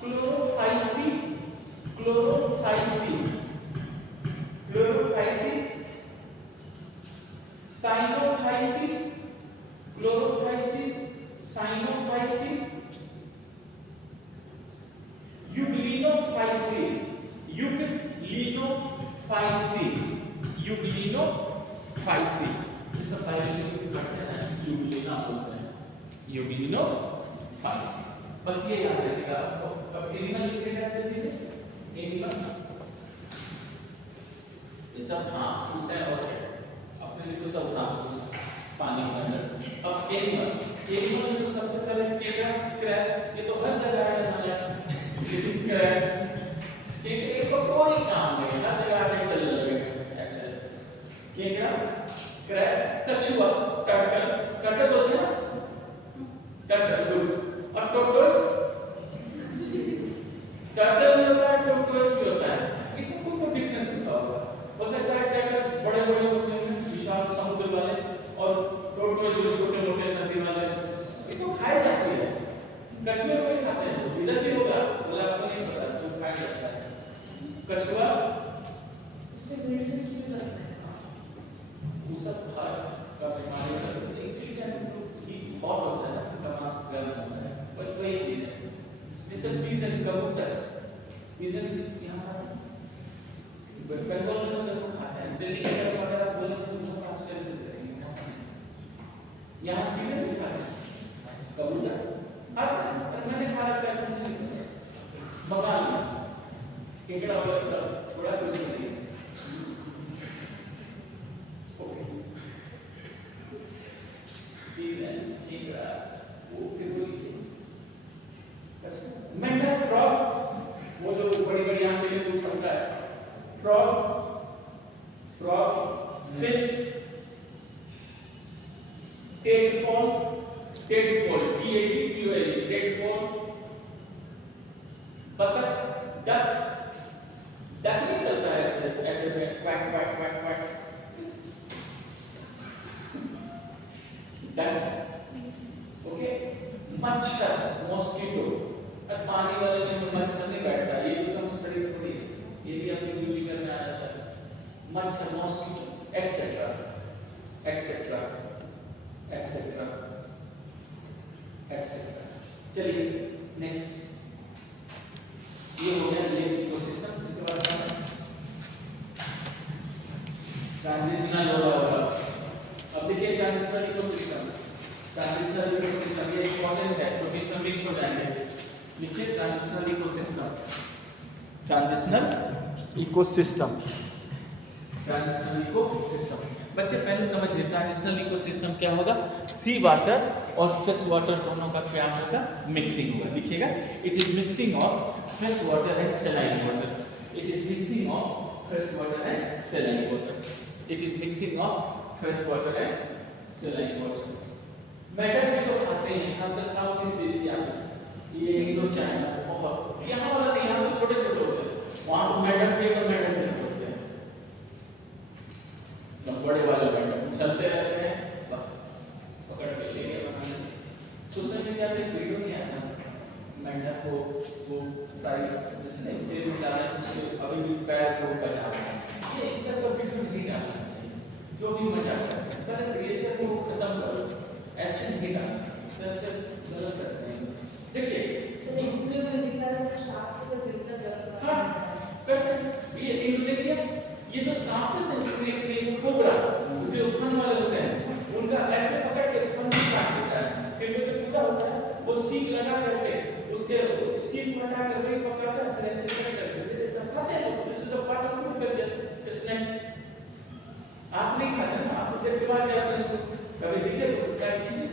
Chlorophyceae, Chlorophyceae, Chlorophyceae, Cyanophyceae, Chlorophyceae, Cyanophyceae, Euglenophyceae, Euglenophyceae, Euglenophyceae. ये सब बायोलॉजी के पढ़ते हैं, यूग्लिना बोलते हैं, यूग्लिनोफाइसी. बस ये याद रखिएगा. अब एनिमल लिख के कैसे दीजिए, एनिमल ये सब घास फूस है और क्या अपने लिए तो सब घास फूस पानी के अंदर. अब एनिमल, एनिमल में तो सबसे पहले केकड़ा, क्रैब, ये तो हर जगह है हमारे. क्रैब, केकड़े को कोई काम नहीं, हर जगह पे चलने लगेगा ऐसे. केकड़ा, क्रैब, कछुआ, टर्टल, टर्टल बोलते हैं ना, टर्टल, गुड। और टोटोस, टर्टल भी होता है, टोटोस भी होता है। इसमें कुछ तो डिफरेंस होता होगा। हो सकता है टर्टल बड़े बड़े होते हैं, विशाल समुद्र वाले, और टोटोस जो छोटे मोटे नदी वाले, ये तो खाए जाती है। कछुए को भी खाते हैं, इधर भी होगा, बोला आपको नहीं पता, तो खाया जाता है कछुआ। उससे मेडिसिन क्यों लगता है? वो सब खा का बीमारी का एक चीज है, कि बहुत होता है ना, मांस गर्म होता है, बस वही चीज है। जैसे पीजन, कबूतर, पीजन यहाँ बंगाल में लोग खाते हैं, दिल्ली के तरफ अगर आप बोलेंगे तो बहुत आश्चर्य से देखेंगे, यहाँ पीजन भी खाते हैं, कबूतर खाते हैं, पर मैंने खा रखा है, मुझे नहीं पता। बंगाल में केकड़ा वगैरह सब थोड़ा कुछ नहीं। ओके, पीजन, केकड़ा, वो फिर कुछ मेंढक, फ्रॉग, वो जो बड़ी बड़ी आंखें के कुछ होता है, frog, fish, tadpole, tadpole, tadpole, बतख, डक, डक नहीं चलता है ऐसे ऐसे quack quack quack quack, duck. Okay, मच्छर, मॉस्किटो, और पानी वाले में मच्छर नहीं बैठता, ये भी तो हम शरीर थोड़ी, ये भी अपनी ड्यूटी करने आ जाता है। मच्छर, mosquito, etcetera etcetera etcetera etcetera. चलिए नेक्स्ट, ये हो गया लिविंग इकोसिस्टम। इसके बाद ट्रांजिशनल होगा। अब देखिए ट्रांजिशनल इकोसिस्टम, ट्रांजिशनल इकोसिस्टम ये इंपॉर्टेंट है क्योंकि इसमें मिक्स हो जाएंगे। लिखिए transitional ecosystem, transitional ecosystem, transitional ecosystem. बच्चे पहले समझिए ट्रांजिशनल इकोसिस्टम क्या होगा। सी वाटर और फ्रेश वाटर दोनों का क्या होगा, मिक्सिंग होगा। लिखिएगा, it is mixing of fresh water and saline water, it is mixing of fresh water and saline water, it is mixing of fresh water and saline water. Metal भी तो खाते हैं, खासकर साउथ ईस्ट एशिया में, ये इंडो चाइना बहुत, यहाँ वाला नहीं, यहाँ तो छोटे छोटे होते हैं, वहाँ तो मेटल के तो मेटल टेस्ट होते हैं, बड़े वाले मेटल चलते रहते हैं, बस पकड़ के ले गए बनाने। सोशल मीडिया से एक वीडियो नहीं आया मेंढक को वो फ्राई जिसने तेल में डाला उसके अभी भी पैर को बचा रहा है, ये इस तरह का वीडियो नहीं डालना चाहिए। जो भी मजाक करते हैं पहले क्रिएचर को खत्म करो, ऐसे नहीं डालना, इस तरह से गलत करते हैं। देखिए सर एक वीडियो में दिखा रहा है सांप को जितना गलत, हाँ करते ये इंडोनेशिया, ये जो सांप होते हैं स्नेक के कोबरा जो फन वाले होते हैं, उनका ऐसे पकड़ के फन काट देता है, फिर वो जो कूदा होता है वो सीख लगा करके उसके सीख हटा कर वही पकड़ता है, फिर ऐसे करके दे देता है, खाते हैं लोग। This is the part of food culture. Snake आप नहीं खाते ना, आप देख के बाद जाते हैं इसको, कभी दिखे तो क्या कीजिए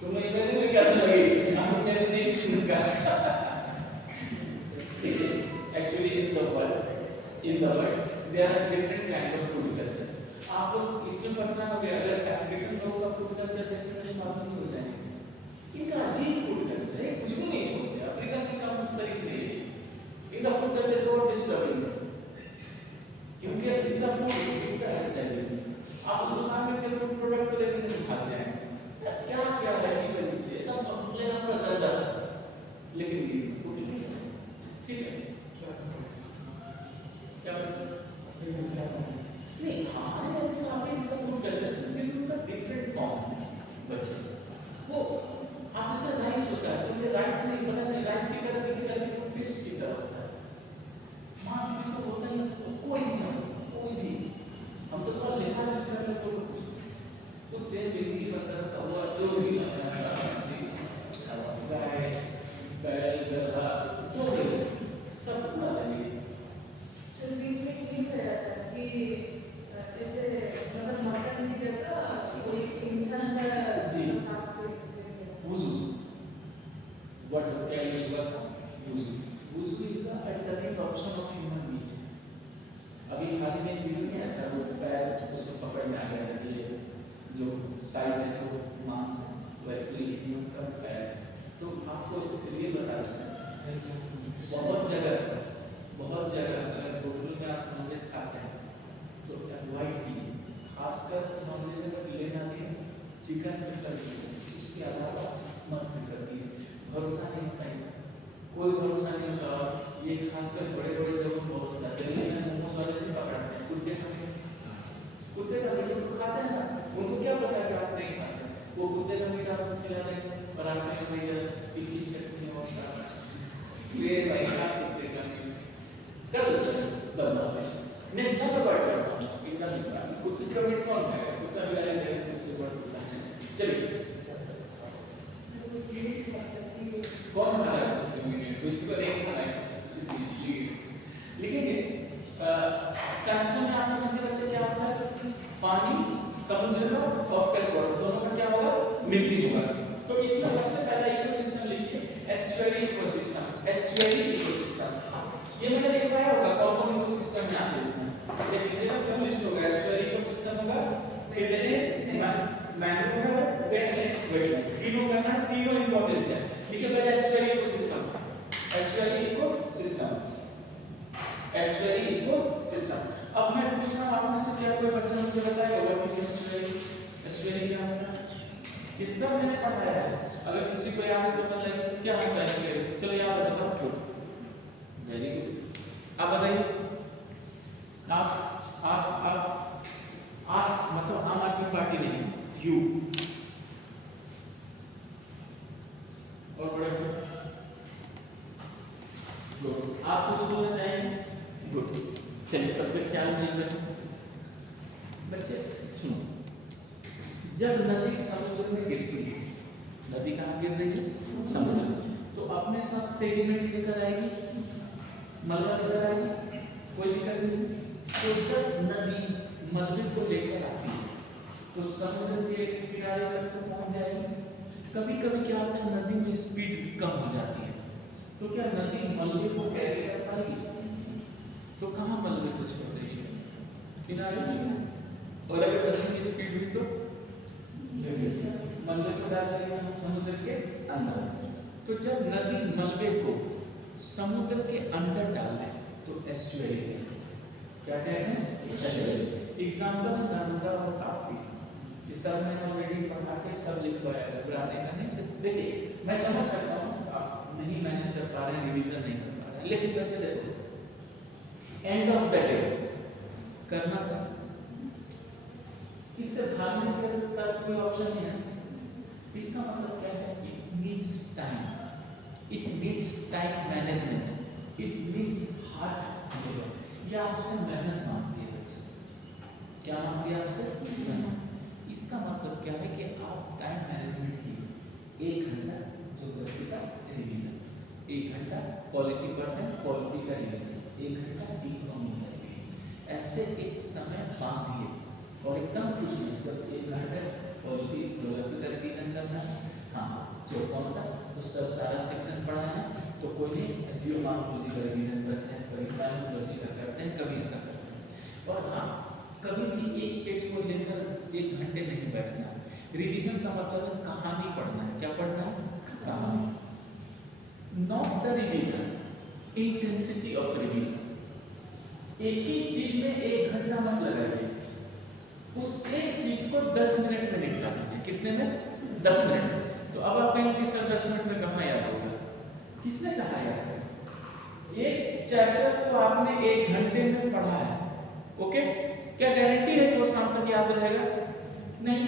तुम्हें इमेजिन में क्या लगेगी, आप इमेजिन नहीं सुनगा। Actually in the world there are different kind of food culture. आप लोग इसमें परेशान हो गए, अगर अफ्रीकन लोगों का फूड कल्चर देखते हैं तो मालूम हो जाएंगे इनका अजीब फूड कल्चर है, कुछ भी नहीं छोड़ते। अफ्रीकन की काम शरीफ नहीं है, इनका फूड कल्चर बहुत डिस्टर्बिंग है क्योंकि इसका फूड इतना रहता है। आप दुकान में के फूड प्रोडक्ट को देखेंगे तो खाते हैं क्या क्या है कि नीचे एकदम अपने आप का गंदा सा, लेकिन फूड ठीक है क्या नहीं हमारे जैसे आपने इसका फूड कल्चर लेकिन उनका डिफरेंट फॉर्म है बच्चे वो। आप जैसे राइस होता है तो ये राइस नहीं पता नहीं, राइस की तरह दिखेगा लेकिन वो पेस्ट की तरह होता है, मांस भी तो होता ही नहीं, कोई नहीं, कोई भी हम तो थोड़ा लिहाज कर ले तो तेल बिल्ली फंदर का हुआ जो भी गाय बैल गधा जो भी सब बना देंगे। सर बीच में क्लिक से रहता है कि जैसे मतलब मटन की जगह कोई इंसान का वुज़ू, what can you say? Wuzu is the alternate option of human meat. अभी हाल ही में वीडियो नहीं आया था, वो पैर उसको पकड़ में आ गया था, ये जो साइज है, जो मांस है, वो एक्चुअली ह्यूमन का पैर है। तो आपको ये बता दें, बहुत जगह अगर होटल में आप नॉनवेज खाते हैं तो अवॉइड कीजिए, खासकर नॉनवेज अगर लेना है चिकन प्रेफर कीजिए, उसके अलावा मत प्रेफर कीजिए। भरोसा नहीं होता है, कोई भरोसा नहीं होता। ये खासकर बड़े बड़े जगहों में बहुत होता है। दिल्ली में मोमोज वाले भी पकड़ते हैं, कुत्ते का मीट तो खाते हैं ना, उनको क्या पता है कि आप नहीं खाते, वो कुत्ते का मीट आपको खिला देंगे और आप कहेंगे भैया तीखी चटनी और ये भाई का कुत्ते का मीट कर देते हैं, बदमाश नहीं ना प्रोवाइड करता हूँ एकदम। कुत्ते का मीट कौन खाएगा, कुत्ता भी आएगा सबसे बड़ा कुत्ता है। चलिए कौन खा रहा है किसी को नहीं खाना है, लिखेंगे। कैंसर में आप समझिए बच्चे क्या होता है, पानी समुद्र का और फ्रेश वाटर दोनों का क्या होगा, मिक्सिंग होगा। तो इसका सबसे पहला इकोसिस्टम लिखिए, एस्चुअरी इकोसिस्टम। एस्चुअरी इकोसिस्टम ये मैंने लिखवाया होगा, कौन इकोसिस्टम में आते हैं इसमें ये नीचे का सब लिस्ट होगा। एस्चुअरी इकोसिस्टम होगा, फिर मैंग्रोव है, वेटलैंड, तीनों करना है, तीनों इंपॉर्टेंट है। देखिए पहले estuary ecosystem, estuary ecosystem, estuary ecosystem. अब मैं पूछ रहा हूं आप में से क्या कोई बच्चा मुझे बताएगा व्हाट इज एस्चुअरी, एस्चुअरी क्या होता है? ये सब मैंने पढ़ाया है, अगर किसी को याद है तो बताइए क्या होता है एस्चुअरी। चलो याद है, बताओ क्यों। वेरी गुड, आप बताइए। आप मतलब आम आदमी पार्टी नहीं, यू और बड़े गुड, आप कुछ बोलना चाहेंगे? गुड, चलिए सबके ख्याल में रखें। बच्चे सुनो, जब नदी समुद्र में गिरती है, नदी कहाँ गिर रही है, समुद्र में, तो अपने साथ सेडिमेंट लेकर आएगी, मलबा लेकर आएगी, कोई दिक्कत नहीं। तो जब नदी मलबे को लेकर आती है तो समुद्र के किनारे तक तो पहुंच जाएगी। कभी कभी क्या होता है, नदी में स्पीड भी कम हो जाती है, तो क्या नदी मलबे को कैरी कर पाएगी? तो कहाँ मलबे को छोड़ देगी, किनारे। और अगर नदी की स्पीड हुई तो मलबे को डाल देगी समुद्र के अंदर। तो जब नदी मलबे को समुद्र के अंदर डाल दे तो एस्चुअरी है। क्या कहते हैं, एस्चुअरी। एग्जांपल है नर्मदा और ताप्ती, ये सब मैंने ऑलरेडी पढ़ा के सब लिखवाया है, घबराने का नहीं। सिर्फ देखिए मैं समझ सकता हूँ आप नहीं मैनेज कर पा रहे हैं, रिवीजन नहीं कर पा रहे हैं, लेकिन बच्चे देखो एंड ऑफ द डे करना क्या, इससे भागने का कोई ऑप्शन नहीं है। इसका मतलब क्या है, it needs time, it needs time management, it needs hard labour. ये आपसे मेहनत मांगती है बच्चे, क्या मांगती है आपसे, मेहनत। इसका मतलब क्या है कि आप टाइम मैनेजमेंट की 1 घंटा ज्योग्राफी का रिवीजन, 1 घंटा क्वालिटी पढ़ रहे हैं, क्वालिटी का रिवीजन, 1 घंटा इकोनॉमी का रिवीजन, ऐसे एक समय बांधिए। और एकदम कुछ नहीं, जब 1 घंटे क्वालिटी ज्योग्राफी का रिवीजन करना है, हाँ जो कौन सा, तो सर सारा सेक्शन पढ़ा है तो कोई नहीं, जियोमॉर्फोलॉजी का रिवीजन करते हैं, कभी क्लाइमेटोलॉजी का करते हैं, कभी इसका करते हैं। और हाँ कभी भी एक पेज को लेकर 1 घंटे नहीं बैठना है। रिवीजन का मतलब है कहानी पढ़ना है, क्या पढ़ना है, कहानी। Not the revision, intensity of revision. एक ही चीज में 1 घंटा मत लगाइए, उस एक चीज को 10 मिनट में निपटा दीजिए। कितने में, 10 मिनट। तो अब आप कहेंगे सर 10 मिनट में कहाँ याद होगा, किसने कहा याद है? एक चैप्टर को आपने 1 घंटे में पढ़ा है, ओके, क्या गारंटी है कि वो शाम तक याद रहेगा? नहीं।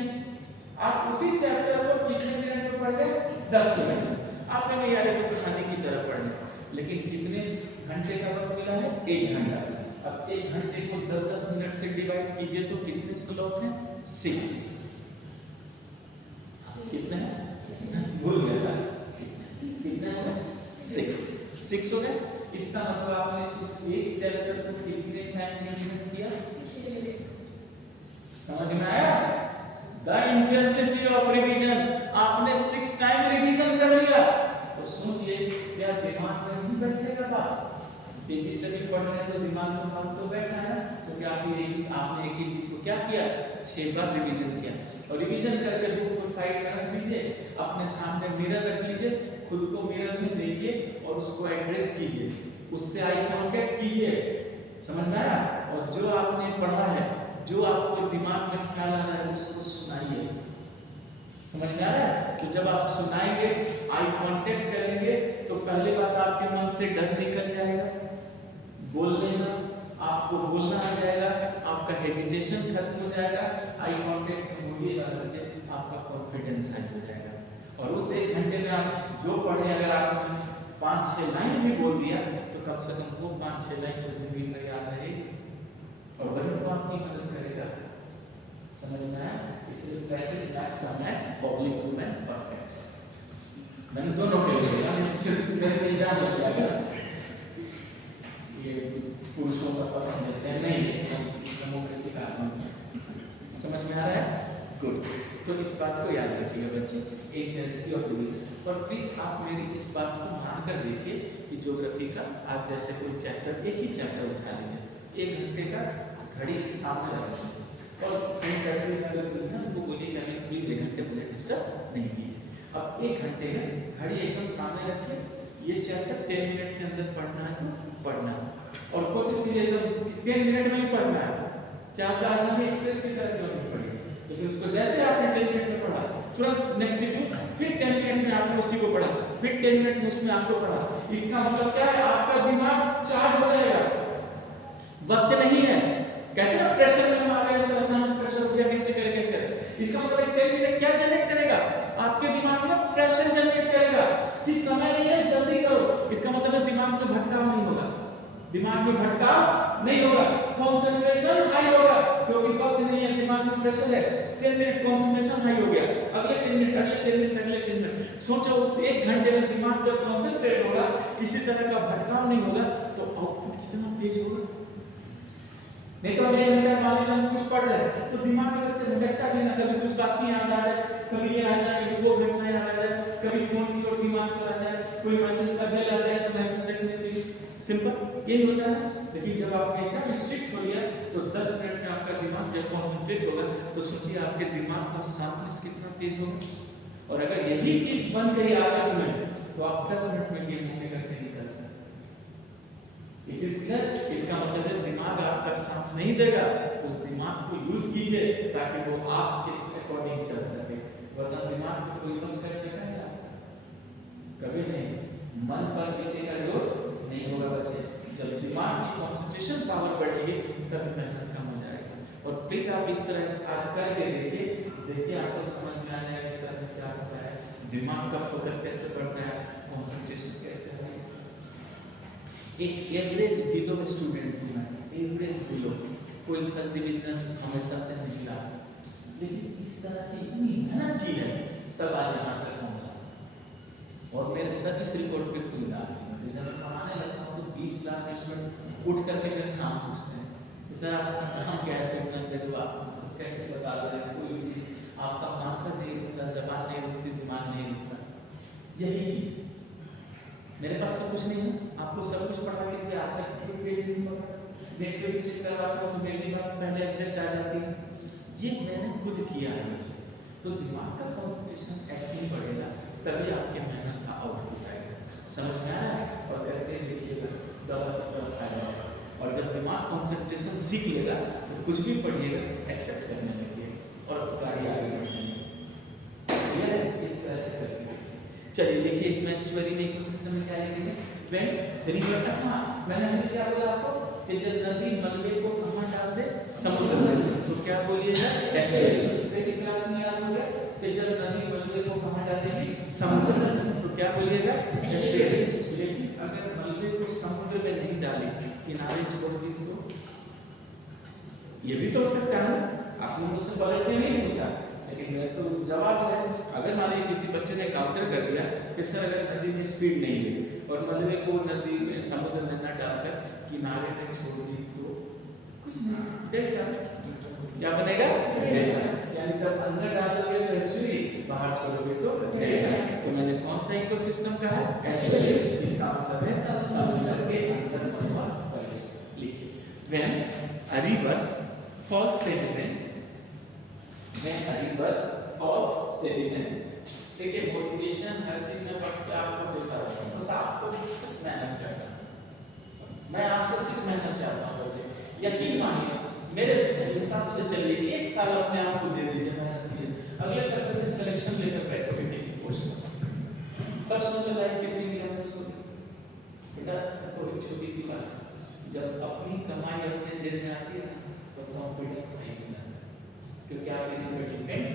आप उसी चैप्टर को कितने मिनट में पढ़ गए, 10 मिनट। आप कहेंगे यार ये तो कहानी की तरह पढ़ने, लेकिन कितने घंटे का वक्त मिला है, 1 घंटा। अब 1 घंटे को 10-10 मिनट से डिवाइड कीजिए तो कितने स्लॉट हैं, 6। कितने हैं, भूल गया, कितने हो गए, 6 हो गए। इसका मतलब आपने उस एक चैप्टर को कितने टाइम में रिवीजन किया, समझ में आया? द इंटेंसिटी ऑफ रिवीजन, आपने 6 टाइम रिवीजन कर लिया। तो सोचिए क्या दिमाग में नहीं बैठेगा बात, तेजी से भी पढ़ रहे हैं तो दिमाग में बात तो बैठा है, तो क्या क्या किया, 6 बार रिवीजन किया। और रिवीजन करके बुक को साइड में रख दीजिए, अपने सामने मिरर रख लीजिए, खुद को मिरर में देखिए और उसको एड्रेस कीजिए, उससे आई कांटेक्ट कीजिए, समझ में आया? और जो आपने पढ़ा है, जो आपको दिमाग में ख्याल आ रहा है उसको सुनाइए, समझ में आया? तो जब आप सुनाएंगे, आई कांटेक्ट करेंगे, तो पहली बात आपके मन से डर निकल जाएगा, बोलने में आपको बोलना आ जाएगा, आपका हेजिटेशन खत्म हो जाएगा, आई कांटेक्ट बोलिएगा बच्चे, आपका कॉन्फिडेंस हाई हो जाएगा। और उस 1 घंटे में आप जो पढ़े, अगर आपने 5-6 लाइन भी बोल दिया तो कम से कम वो 5-6 लाइन तो जिंदगी भर याद रहेगी और वही तो आपकी मदद करेगा, समझ में आया? इसलिए प्रैक्टिस मैक्स है पब्लिक वुमेन परफेक्ट। मैंने दोनों के लिए एग्जाम हो गया, ये पुरुषों का पक्ष लेते हैं नहीं, समझ में आ रहा है? गुड। तो इस बात को याद रखिएगा बच्चे, एक हिस्ट्री ऑफ डिवीजन। और प्लीज आप मेरी इस बात को मान कर देखिए कि ज्योग्राफी का आप जैसे कोई चैप्टर, एक ही चैप्टर उठा लीजिए, 1 घंटे का घड़ी सामने रखिए और फ्रेंड्स उनको बोलिए कि हमें प्लीज 1 घंटे मुझे डिस्टर्ब नहीं कीजिए। अब 1 घंटे में घड़ी एकदम सामने रखिए, ये चैप्टर 10 मिनट के अंदर पढ़ना है तो पढ़ना है, और कोशिश कीजिए 10 मिनट में ही पढ़ना है। चाहे आज में एक्सप्रेस की तरह नहीं पढ़िए, लेकिन उसको जैसे आपने 10 मिनट में पढ़ा, तुरंत नेक्स्ट सीट फिर 10 मिनट में आपने उसी को पढ़ा, फिर 10 मिनट में उसमें आपको पढ़ा। इसका मतलब क्या है? आपका दिमाग चार्ज हो जाएगा, वक्त नहीं है। कहते हैं ना प्रेशर में आ गया, समझाना प्रेशर हो गया, कैसे करें। इसका मतलब 10 मिनट क्या जनरेट करेगा? आपके दिमाग में प्रेशर जनरेट करेगा कि समय नहीं है, जल्दी करो। इसका मतलब दिमाग में भटकाव नहीं होगा, दिमाग में भटकाव नहीं होगा, कंसंट्रेशन हाई होगा, क्योंकि वक्त नहीं है, दिमाग में प्रेशर है। 10 मिनट कंसंट्रेशन हाई हो गया, अगले 10 मिनट, अगले 10 मिनट, अगले 10 मिनट। सोचो उस 1 घंटे में दिमाग जब कंसंट्रेट होगा, किसी तरह का भटकाव नहीं होगा, तो आउटपुट कितना तेज होगा। नहीं तो 1 घंटा मान लीजिए हम कुछ पढ़ रहे हैं तो दिमाग में बच्चे भटकता भी ना, कभी कुछ बात ही याद आ जाए, कभी ये आ जाए, कभी वो घटना याद आ जाए, कभी फोन की ओर दिमाग चला जाए, कोई मैसेज का मेल आ जाए तो मैसेज देखने के लिए, सिंपल यही होता है। लेकिन जब आप एकदम स्ट्रिक्ट हो गया तो 10 मिनट में आपका दिमाग जब कंसंट्रेट होगा तो सोचिए आपके दिमाग का शार्पनेस कितना तेज होगा। और अगर यही चीज बन गई आदत में तो आप 10 मिनट में गेम होने करके निकल सकते। It is clear? इसका मतलब है दिमाग आपका साथ नहीं देगा, उस दिमाग को यूज कीजिए ताकि वो आपके अकॉर्डिंग चल सके, वरना दिमाग को कोई बस कर सकेगा नहीं, कभी नहीं। मन पर किसी का जोर नहीं होगा बच्चे। जब दिमाग की कंसंट्रेशन पावर बढ़ेगी तब मेहनत कम हो जाएगी। और प्लीज आप इस तरह आज करके देखिए आपको समझ में आ जाएगा सर क्या होता है, दिमाग का फोकस कैसे बढ़ता है, कंसंट्रेशन कैसे है। एक एवरेज बिलो स्टूडेंट हूँ मैं, एवरेज बिलो, कोई फर्स्ट डिवीजन हमेशा से नहीं रहा, लेकिन इस तरह से इतनी मेहनत की है तब आज यहाँ तक पहुँचा। और मेरे सर्विस रिकॉर्ड पे कोई नाम नहीं, मुझे जब मैं पढ़ाने लगता हूँ तो 20 क्लास में स्टूडेंट उठ करके मेरा नाम पूछते हैं, सर आपका नाम क्या है? सर जब आप कैसे बता रहे हैं, कोई भी चीज़ आपका नाम पर नहीं रुकता, जबान नहीं रुकती, दिमाग नहीं रुकता। यही चीज़ मेरे पास तो कुछ नहीं है, आपको सब कुछ पढ़ा के दिया, आज तक कोई पेज नहीं पढ़ा, नेट पे भी चेक करवाता हूँ तो मेरी दिमाग पहले एग्जैक्ट आ जाती है। ये मैंने खुद किया है। तो दिमाग का कंसंट्रेशन ऐसे ही बढ़ेगा तभी आपके मेहनत का आउटपुट आएगा। समझ में आ रहा है? और करके देखिएगा डबल फायदा होगा। और जब दिमाग कंसंट्रेशन सीख लेगा तो कुछ भी पढ़िएगा एक्सेप्ट करने लगिए और गाड़ी आगे बढ़ जाएगी। ये इस तरह से करके चलिए देखिए इसमें स्टोरी में क्वेश्चन समझ में आएंगे। व्हेन रिवर, अच्छा मैंने अभी क्या बोला आपको कि जब नदी मलबे को कहाँ डाल दे, समुद्र में, तो क्या बोलिएगा एस्टुअरी। क्लास में याद हो गया कि जब नदी मलबे को कहाँ डाल देगी, समुद्र में, तो क्या बोलिएगा एस्टुअरी। लेकिन अगर मलबे को समुद्र में नहीं डाली, किनारे छोड़ दी तो ये भी तो हो सकता है। आपने मुझसे पलट के नहीं पूछा लेकिन मैं तो जवाब है। अगर मान लीजिए किसी बच्चे ने काउंटर कर दिया कि सर अगर नदी में स्पीड नहीं है और मलबे को नदी में समुद्र में न डालकर किनारे में छोड़ दी तो कुछ नहीं, डेल्टा। क्या बनेगा? डेल्टा। यानी जब अंदर डालोगे तो एस्टुअरी, बाहर छोड़ोगे तो डेल्टा। तो मैंने कौन सा इकोसिस्टम कहा? एस्टुअरी। इसका मतलब है समुद्र के अंदर बनवा परिवेश। लिखिए when a river false sediment, when a river falls sediment. देखिए मोटिवेशन हर चीज में पढ़ के आपको देता रहता हूँ, बस आपको सिर्फ मेहनत करना है। मैं आपसे सिर्फ मेहनत चाहता हूँ बच्चे, यकीन मानिए मेरे हिसाब से चलिए 1 साल अपने आप को दे दीजिए, मेहनत कीजिए, अगले साल बच्चे सिलेक्शन लेकर बैठोगे किसी पोस्ट में, तब सोचो लाइफ कितनी ग्लैमरस होगी। बेटा तो एक छोटी सी बात, जब अपनी कमाई अपने जेब में आती है तो कॉन्फिडेंस नहीं मिलता, क्योंकि आप किसी पर डिपेंड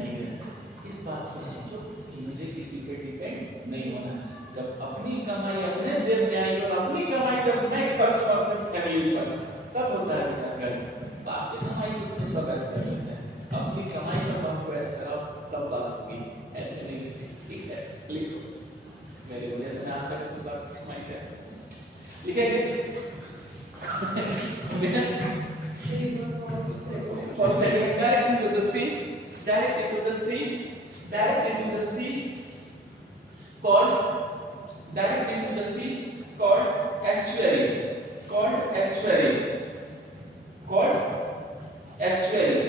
नहीं रहते। इस बात को सोचो कि मुझे किसी पे डिपेंड नहीं होना। जब अपनी कमाई अपने जेब में आई और अपनी कमाई जब मैं खर्च करूं अपनी फैमिली पर, तब होता है बेटा घर। बाप की कमाई को तो सब ऐसे कर लेते हैं, अपनी कमाई पर बाप को ऐसे कराओ तब बात होगी, ऐसे नहीं। ठीक है, लिखो मेरे वजह से आज तक तो बात कमाई कैसे, ठीक है। Falls sediment direct into the sea, direct into the sea, direct into the sea, called direct into the sea, called estuary, called estuary, called estuary,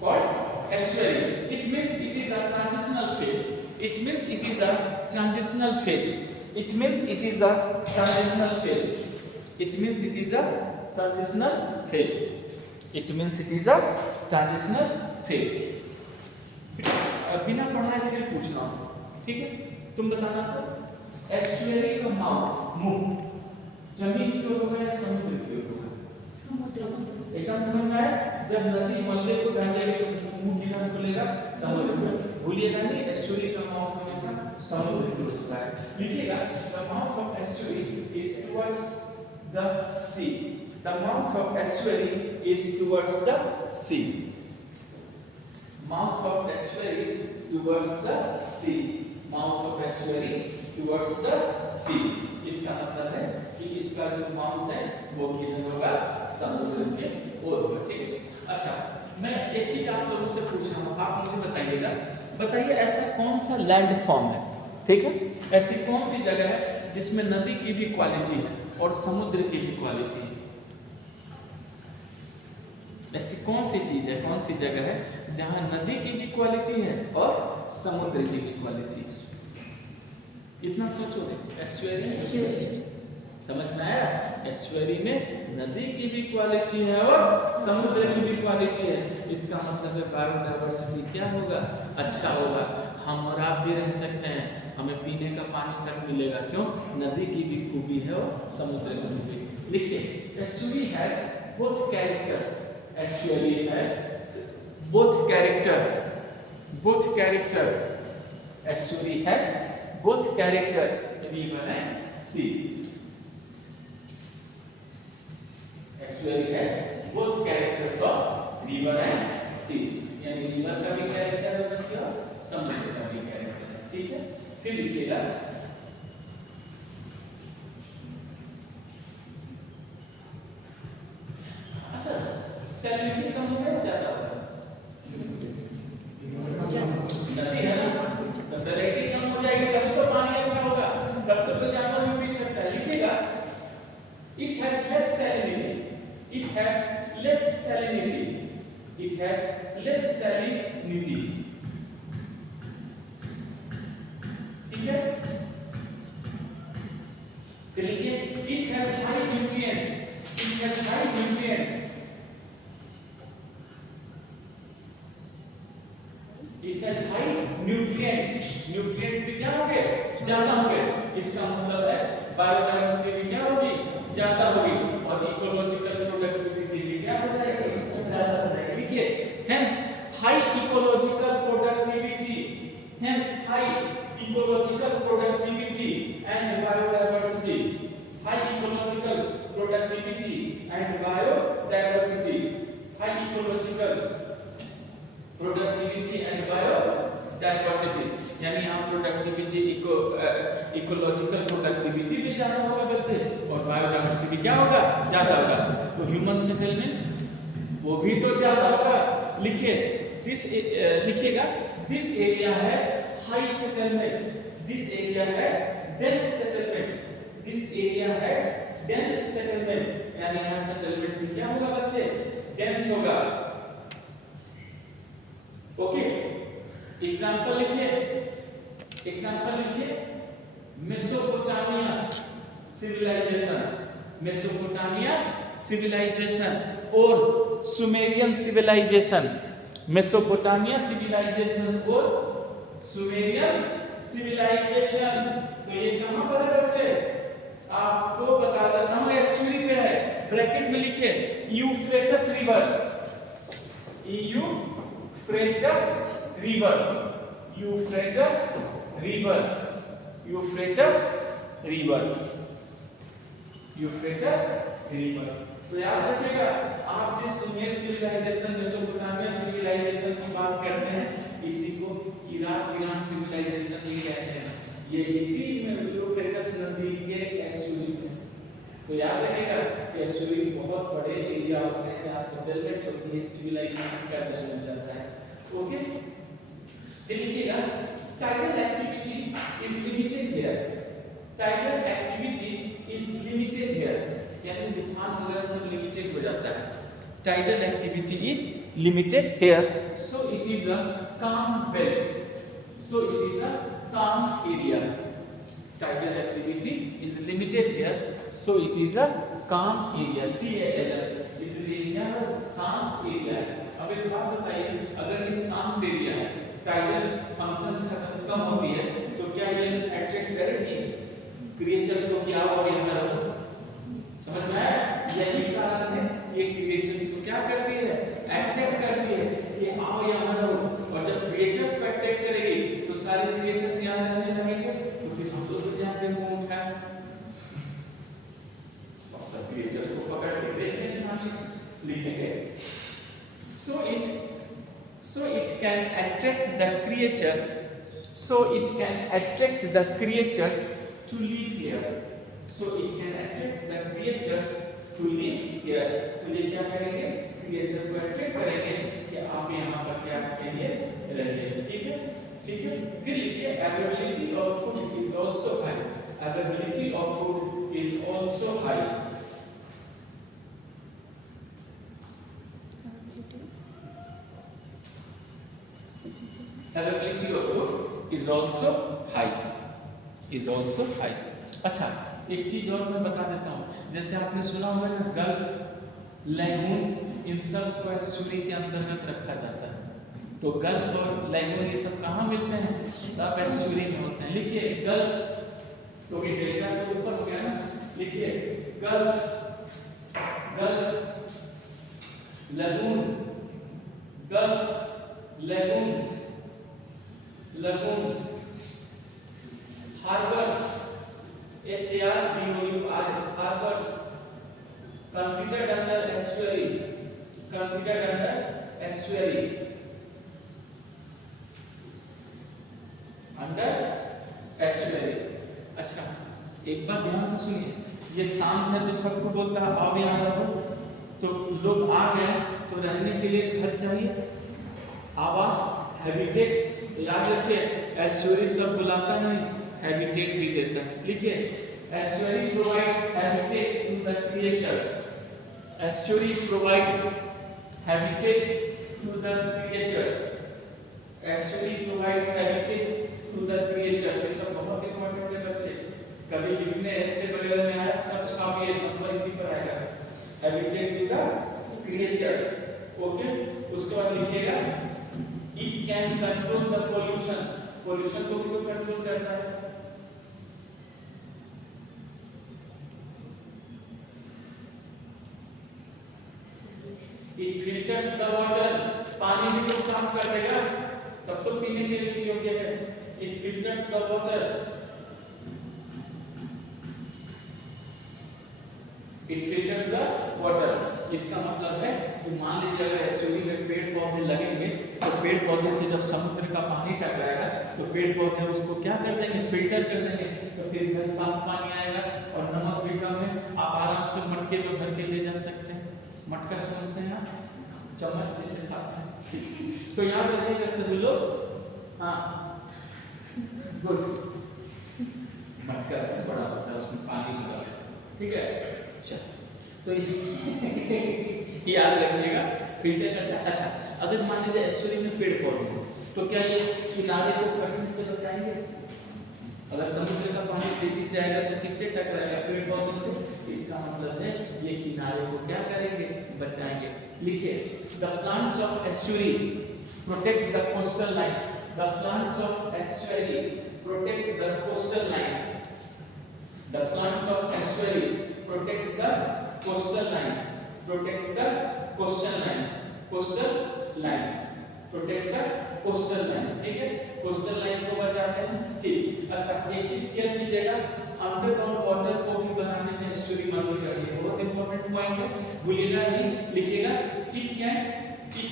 called estuary. It means it is a transitional phase. It means it is a transitional phase. It means it is a transitional phase. It means it is a transitional phase. It means it is a transitional phase. बिना पढ़ाए फिर पूछना, ठीक है? तुम बताना तो एस्चुअरी का माउथ मुंह जमीन की ओर होगा या समुद्र की ओर होगा? एकदम समझ में आया? जब नदी मल्ले को डालेगी तो मुंह किधर खुलेगा? समुद्र में। भूलिएगा नहीं, एस्चुअरी का माउथ हमेशा समुद्र की ओर होता है। लिखिएगा the mouth of estuary is towards the sea. The mouth of estuary is towards the sea. Mouth of estuary towards the sea. Mouth of estuary towards the sea. इसका मतलब है कि इसका जो माउथ है वो किधर होगा? समुद्र के ओर होगा, ठीक है? अच्छा, मैं एक चीज आप लोगों से पूछ रहा हूँ, आप मुझे बताइएगा, बताइए ऐसा कौन सा लैंड फॉर्म है, ठीक है? ऐसी कौन सी जगह है जिसमें नदी की भी क्वालिटी है और समुद्र की भी क्वालिटी है? ऐसी कौन सी चीज है, कौन सी जगह है जहां नदी की भी क्वालिटी है और समुद्र की भी क्वालिटी है? इतना सोचोगे? एस्चुअरी समझ में आया? एस्चुअरी में नदी की भी क्वालिटी है और समुद्र की भी क्वालिटी है। इसका मतलब है बायोडायवर्सिटी क्या होगा? अच्छा होगा। हम और आप भी रह सकते हैं, हमें पीने का पानी तक मिलेगा, क्यों? नदी की भी खूबी है और समुद्र की भी। लिखिए, estuary has both character. Estuary has both character. Both character. Estuary has both character. River and sea. Estuary has both characters of river and sea. यानी रिवर का भी कैरेक्टर है बच्चे और समुद्र का भी कैरेक्टर है, ठीक है? फिर लिखिएगा सैलिनिटी कम हो गया ज्यादा होगा? नदी है ना, तो सैलिनिटी कम हो जाएगी तब तो पानी अच्छा होगा, तब तो जानवर भी पी सकता है। लिखिएगा it has less salinity. It has less salinity. It has less salinity. ठीक है? तो लिखिए it has high nutrients. It has high nutrients. It has high nutrients. Nutrients भी क्या होंगे? ज्यादा होंगे। इसका मतलब है बायोडायवर्सिटी भी क्या होगी? ज्यादा होगी और इकोलॉजिकल प्रोडक्टिविटी भी क्या हो जाएगी? ज्यादा हो जाएगी। देखिए, hence high ecological productivity, hence high ecological productivity and biodiversity. High ecological productivity and biodiversity. High ecological productivity and biodiversity, यानी यहाँ प्रोडक्टिविटी इकोलॉजिकल प्रोडक्टिविटी भी ज्यादा होगा बच्चे और बायोडायवर्सिटी भी क्या होगा? ज्यादा होगा। तो ह्यूमन सेटलमेंट वो भी तो ज्यादा होगा। लिखिए लिखिएगा this area has high settlement, this area has dense settlement, this area has dense settlement, यानी यहाँ सेटलमेंट भी क्या होगा बच्चे, डेंस होगा। ओके, एग्जांपल लिखिए, मेसोपोटामिया सिविलाइजेशन और सुमेरियन सिविलाइजेशन, मेसोपोटामिया सिविलाइजेशन और सुमेरियन सिविलाइजेशन। तो ये कहां पर है बच्चे, आपको बता देता हूं, एस्चुरी पे है, ब्रैकेट में लिखिए Euphrates river, Euphrates river, Euphrates river, Euphrates river, Euphrates river. तो याद रखिएगा, आप जिस सुमेर सिविलाइजेशन, मेसोपोटामिया सिविलाइजेशन की बात करते हैं, इसी को इराक ईरान सिविलाइजेशन भी कहते हैं। ये इसी में यूफ्रेटस नदी के एस्चुरी में। तो याद रखिएगा कि एस्चुरी बहुत बड़े एरिया होते हैं जहां सेटलमेंट होती है, सिविलाइजेशन का जन्म जाता है। ओके, फिर लिखिएगा tidal activity is limited here, tidal activity is limited here, यानी तूफान वगैरह सब लिमिटेड हो जाता है। tidal activity is limited here, so it is a calm belt, so it is a calm area. Tidal activity is limited here, so it is a calm area, CALM, इसलिए यहाँ शांत एरिया है। अब एक बात बताइए, अगर ये शांत एरिया है, टाइडल फंक्शन कम होती है, तो क्या ये अट्रैक्ट करेगी क्रिएचर्स को कि आओ और यहाँ रहो? समझ में आया? यही कारण है ये क्रिएचर्स को क्या करती है, अट्रैक्ट करती है कि आओ यहाँ रहो। और जब क्रिएचर्स को अट्रैक्ट करेगी तो सारे क्रिएचर्स यहाँ रहने लगेंगे, तो फिर हम लोग भी जाएंगे मुंह उठाए और सब क्रिएचर्स को पकड़ के भेज देंगे। लिखेंगे so it can attract the creatures, so it can attract the creatures to live here, so it can attract the creatures to live here। तो ये क्या करेंगे, क्रिएचर को अट्रैक्ट करेंगे कि आप यहाँ पर क्या करिए, रहिए। ठीक है, ठीक है। फिर लिखिए availability of food is also high, availability of food is also high, availability of food is also high, is also high। अच्छा, एक चीज और मैं बता देता हूँ, जैसे आपने सुना होगा ना गल्फ, लैगून, इन सब को एस्चुरी के अंतर्गत रखा जाता है। तो गल्फ और लैगून ये सब कहाँ मिलते हैं, सब एस्चुरी में होते हैं। लिखिए गल्फ, तो ये डेल्टा के ऊपर हो गया ना, लिखिए gulf, gulf, lagoon, gulf, lagoons, lagoons, harbors, HARBOURS, harbors, considered under estuary, considered under estuary, under estuary। अच्छा, एक बात ध्यान से सुनिए, ये शांत है तो सबको बोलता है आओ यहाँ रहो, तो लोग आ गए तो रहने के लिए घर चाहिए, आवास, हैबिटेट। याद रखिए एस्चुरी सब बुलाता नहीं, हैबिटेट भी देता है। लिखिए estuary provides habitat to the creatures, estuary provides habitat to the creatures, estuary provides habitat to the creatures. ये सब बहुत इंपॉर्टेंट है बच्चे, कभी लिखने ऐसे वगैरह में आया सब छापिए, नंबर इसी पर आएगा, habitat to the creatures. Okay, उसके बाद लिखिएगा It can control the pollution, pollution को भी तो कंट्रोल करता है। It filters the water, पानी भी तो साफ कर देगा, तब तो पीने के लिए योग्य है। It filters the water, it filters the water। इसका मतलब है कि मान लीजिए अगर एस्चुरी में पेड़ पौधे लगेंगे तो पेड़ पौधे से जब समुद्र का पानी टकराएगा तो पेड़ पौधे उसको क्या कर देंगे, फिल्टर कर देंगे, तो फिर इधर साफ पानी आएगा और नमक भी कम है, आप आराम से मटके में भर के ले जा सकते हैं। मटका समझते हैं ना, चम्मच जिसे खाते हैं। तो याद रखिएगा सभी लोग, हाँ गुड, मटका बड़ा होता है उसमें पानी लगा, ठीक है। चलो तो याद रखिएगा फिल्टर करता है। अच्छा, अगर मान लीजिए एस्चुरी में पेड़ पौधे हैं तो क्या ये किनारे को कटने से बचाएंगे? अगर समुद्र का पानी तेजी से आएगा तो किससे टकराएगा? पेड़ पौधों से। इसका मतलब है ये किनारे को क्या करेंगे? बचाएंगे। लिखिए, the plants of estuary protect the coastal line. The plants of estuary protect the coastal line. The plants of estuary protect the coastal line. Protect the coastal line. Coastal line protect the coastal line. ठीक है, कोस्टल लाइन को बचाते हैं। ठीक। अच्छा, एक चीज क्लियर कीजिएगा, अंडरग्राउंड वाटर को भी बनाने में एस्चुरी मदद करती है। बहुत इंपॉर्टेंट पॉइंट है, भूलिएगा नहीं, लिखिएगा। It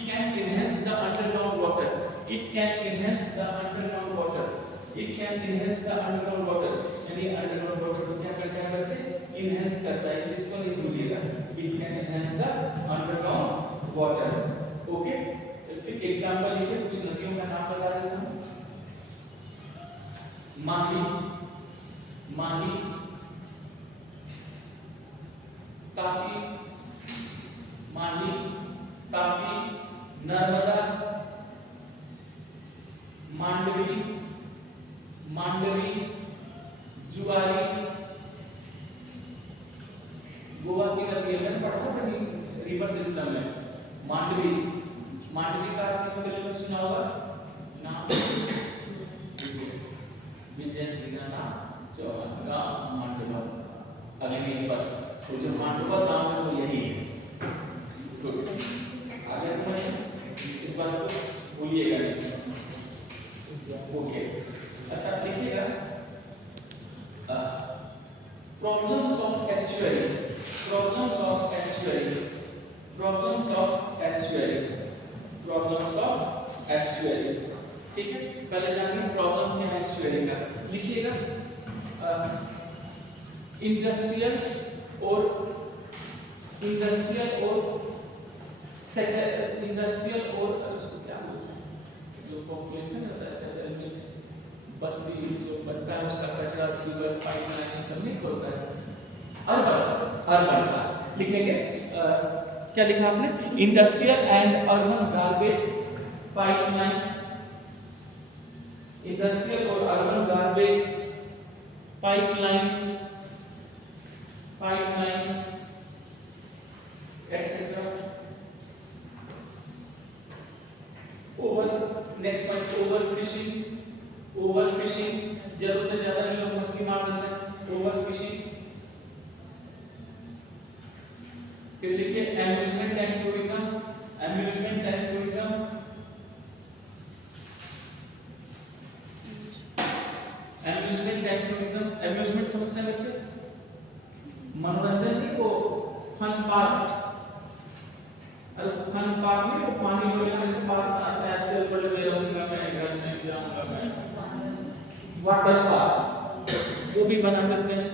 can enhance the underground water. It can enhance the underground water. It can enhance the underground water. यानी अंडरग्राउंड वाटर को क्या करता है बच्चे? एनहांस करता है। इस चीज को नहीं भूलिएगा। It can enhance the underground water. Okay, फिर एग्जांपल लिखिए, कुछ नदियों का नाम बता देता हूं। माही, माही, तापी, माही, तापी, नर्मदा, मांडवी, मांडवी, जुआरी। गोवा की नदी है, पढ़ा था रिवर सिस्टम में। मांडवी, मांडवी का आपने फिल्म में सुना होगा नाम, विजयनाथ चौगा मांडवा अग्निपथ। तो जो मांडवा गांव है वो यही है। आगे समझ, इस बात को भूलिएगा नहीं। ओके, अच्छा लिखिएगा, problems of estuary. Problems of estuary. Problems of estuary. Problems of estuary. ठीक है, पहले जानिए प्रॉब्लम क्या है एस्चुरी का। लिखिएगा, इंडस्ट्रियल और उसको क्या बोलते हैं, जो पॉपुलेशन होता है, सेटलमेंट, बस्ती जो बनता है उसका कचरा, सीवर, पाइपलाइन सब नहीं होता है। अर्बन का लिखेंगे, क्या लिखा आपने? Industrial and urban garbage pipelines. Industrial और urban garbage pipelines etcetera. Over, next point, overfishing. Overfishing, जरूरत से ज्यादा ही लोग मछली मार देते हैं, ओवर फिशिंग। फिर लिखिए, amusement and tourism. Amusement and tourism. Amusement and tourism. Amusement समझते हैं बच्चे? मनोरंजन को फन पार्क। अरे फन पार्क में वो पानी वगैरह में पार्क ऐसे बड़े में रहूंगा मैं, घर में जाऊंगा मैं। वाटर पार्क जो भी बना देते हैं,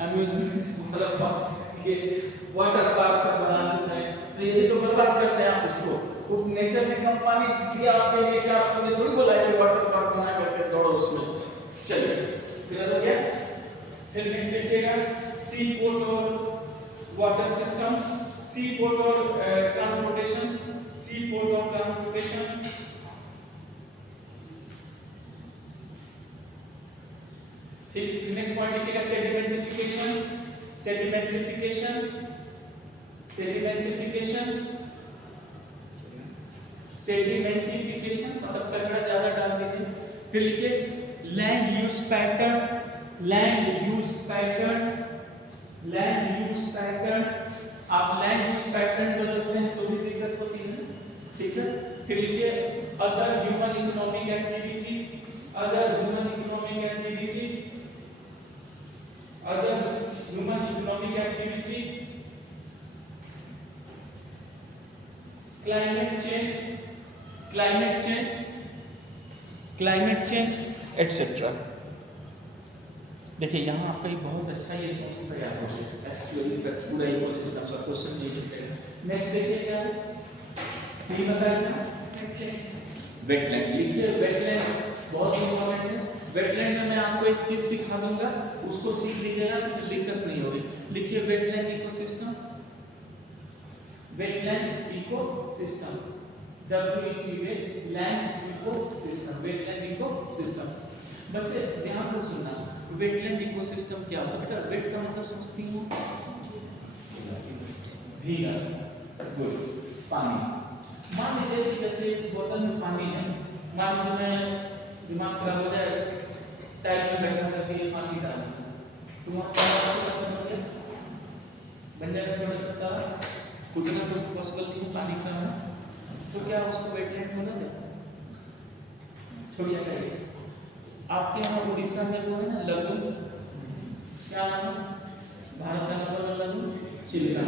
एम्यूजमेंट मतलब पार्क के वाटर पार्क सब बना देते हैं, तो ये तो बर्बाद करते हैं आप उसको। वो नेचर ने कम पानी दिया आपके लिए, क्या आपने थोड़ी बोला है कि वाटर पार्क बना करके दौड़ो उसमें। चलिए, क्लियर हो गया? फिर नेक्स्ट लिखिएगा, सी पोर्ट और वाटर सिस्टम। सी पोर्ट और ट्रांसपोर्टेशन। सी पोर्ट और ट्रांसपोर्टेशन। फिर नेक्स्ट पॉइंट लिखिएगा, सेडिमेंटिफिकेशन। सेडिमेंटिफिकेशन। सेडिमेंटिफिकेशन। सेडिमेंटिफिकेशन मतलब कचरा ज्यादा डाल दीजिए। फिर लिखिए, land use pattern. Land use pattern. Land use pattern. आप लैंड यूज पैटर्न बदलते हैं तो भी दिक्कत होती है, ठीक है। फिर लिखिए, other human economic activity. Other human economic activity. Other human economic activity. Climate change. Climate change. Climate change etcetera. देखिए यहाँ आपका ये बहुत अच्छा ये नोट्स तैयार हो गया, एसक्यूएल का पूरा इकोसिस्टम का क्वेश्चन ये लिखेगा। नेक्स्ट देखिए क्या है, ये बताइए, वेटलैंड। लिखिए, वेटलैंड बहुत इंपॉर्टेंट है। वेटलैंड में मैं आपको एक चीज सिखा दूंगा, उसको सीख लीजिएगा तो दिक्कत नहीं होगी। लिखिए, wetland ecosystem. Wetland ecosystem, WET wet land ecosystem, wetland ecosystem. बच्चे ध्यान से सुनना, वेटलैंड इकोसिस्टम क्या होता है बेटा? वेट का मतलब समझती हो? भीगा, गुड, पानी। मान लीजिए कि जैसे इस बोतल में पानी है, मान लीजिए मैं दिमाग खराब हो जाए, टाइप में बैठा करके ये पानी डाल दूं, तो वहाँ क्या समझ बन जाएगा? छोटा सा तारा, उतना तो पॉसिबल नहीं पानी का है, तो क्या उसको वेटलैंड बोला जाए? छोड़िए करिए। आपके यहाँ उड़ीसा में जो है ना लगून, क्या नाम है? भारत का नंबर 1 लगून चिल्का,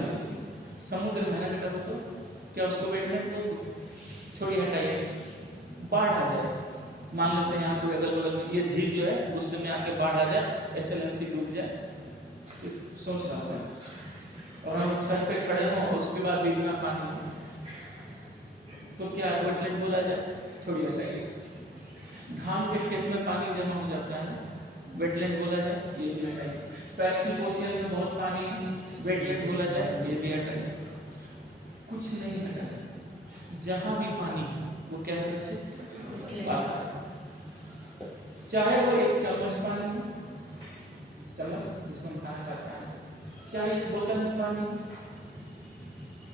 समुद्र में ना बेटा, तो क्या उसको वेटलैंड बोल? छोड़िए हटाइए। बाढ़ आ जाए, मान लेते हैं यहाँ कोई अगल बगल में ये झील जो है गुस्से में आके बाढ़ आ जाए, एसएलएनसी डूब जाए, सिर्फ सोच रहा हूँ, और हम छत पे खड़े हों और उसके बाद बीच में पानी हो, तो क्या वेटलैंड बोला जाए? छोड़िए हटाइए। धान के खेत में पानी जमा हो जाता है, वेटलैंड बोला जाए? ये भी हटाइए। पैसिफिक ओशियन में बहुत पानी, वेटलैंड बोला जाए? ये भी हटाइए। कुछ नहीं हटाया, जहां भी पानी वो क्या है बच्चे? चाहे वो एक चम्मच पानी हो, चम्मच जिसमें खाना खाता है, चाहे इस बोतल में पानी,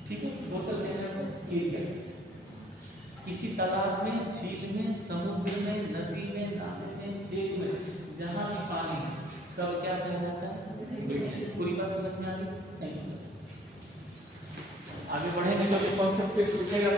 ठीक है, बोतल में एरिया, किसी तालाब में, झील में, समुद्र में, नदी में, नाले में, खेत में, जहां भी पानी है, सब क्या कहा जाता है? पूरी बात समझ में आ गई? आगे बढ़ेंगे तो कॉन्सेप्ट पूछेगा।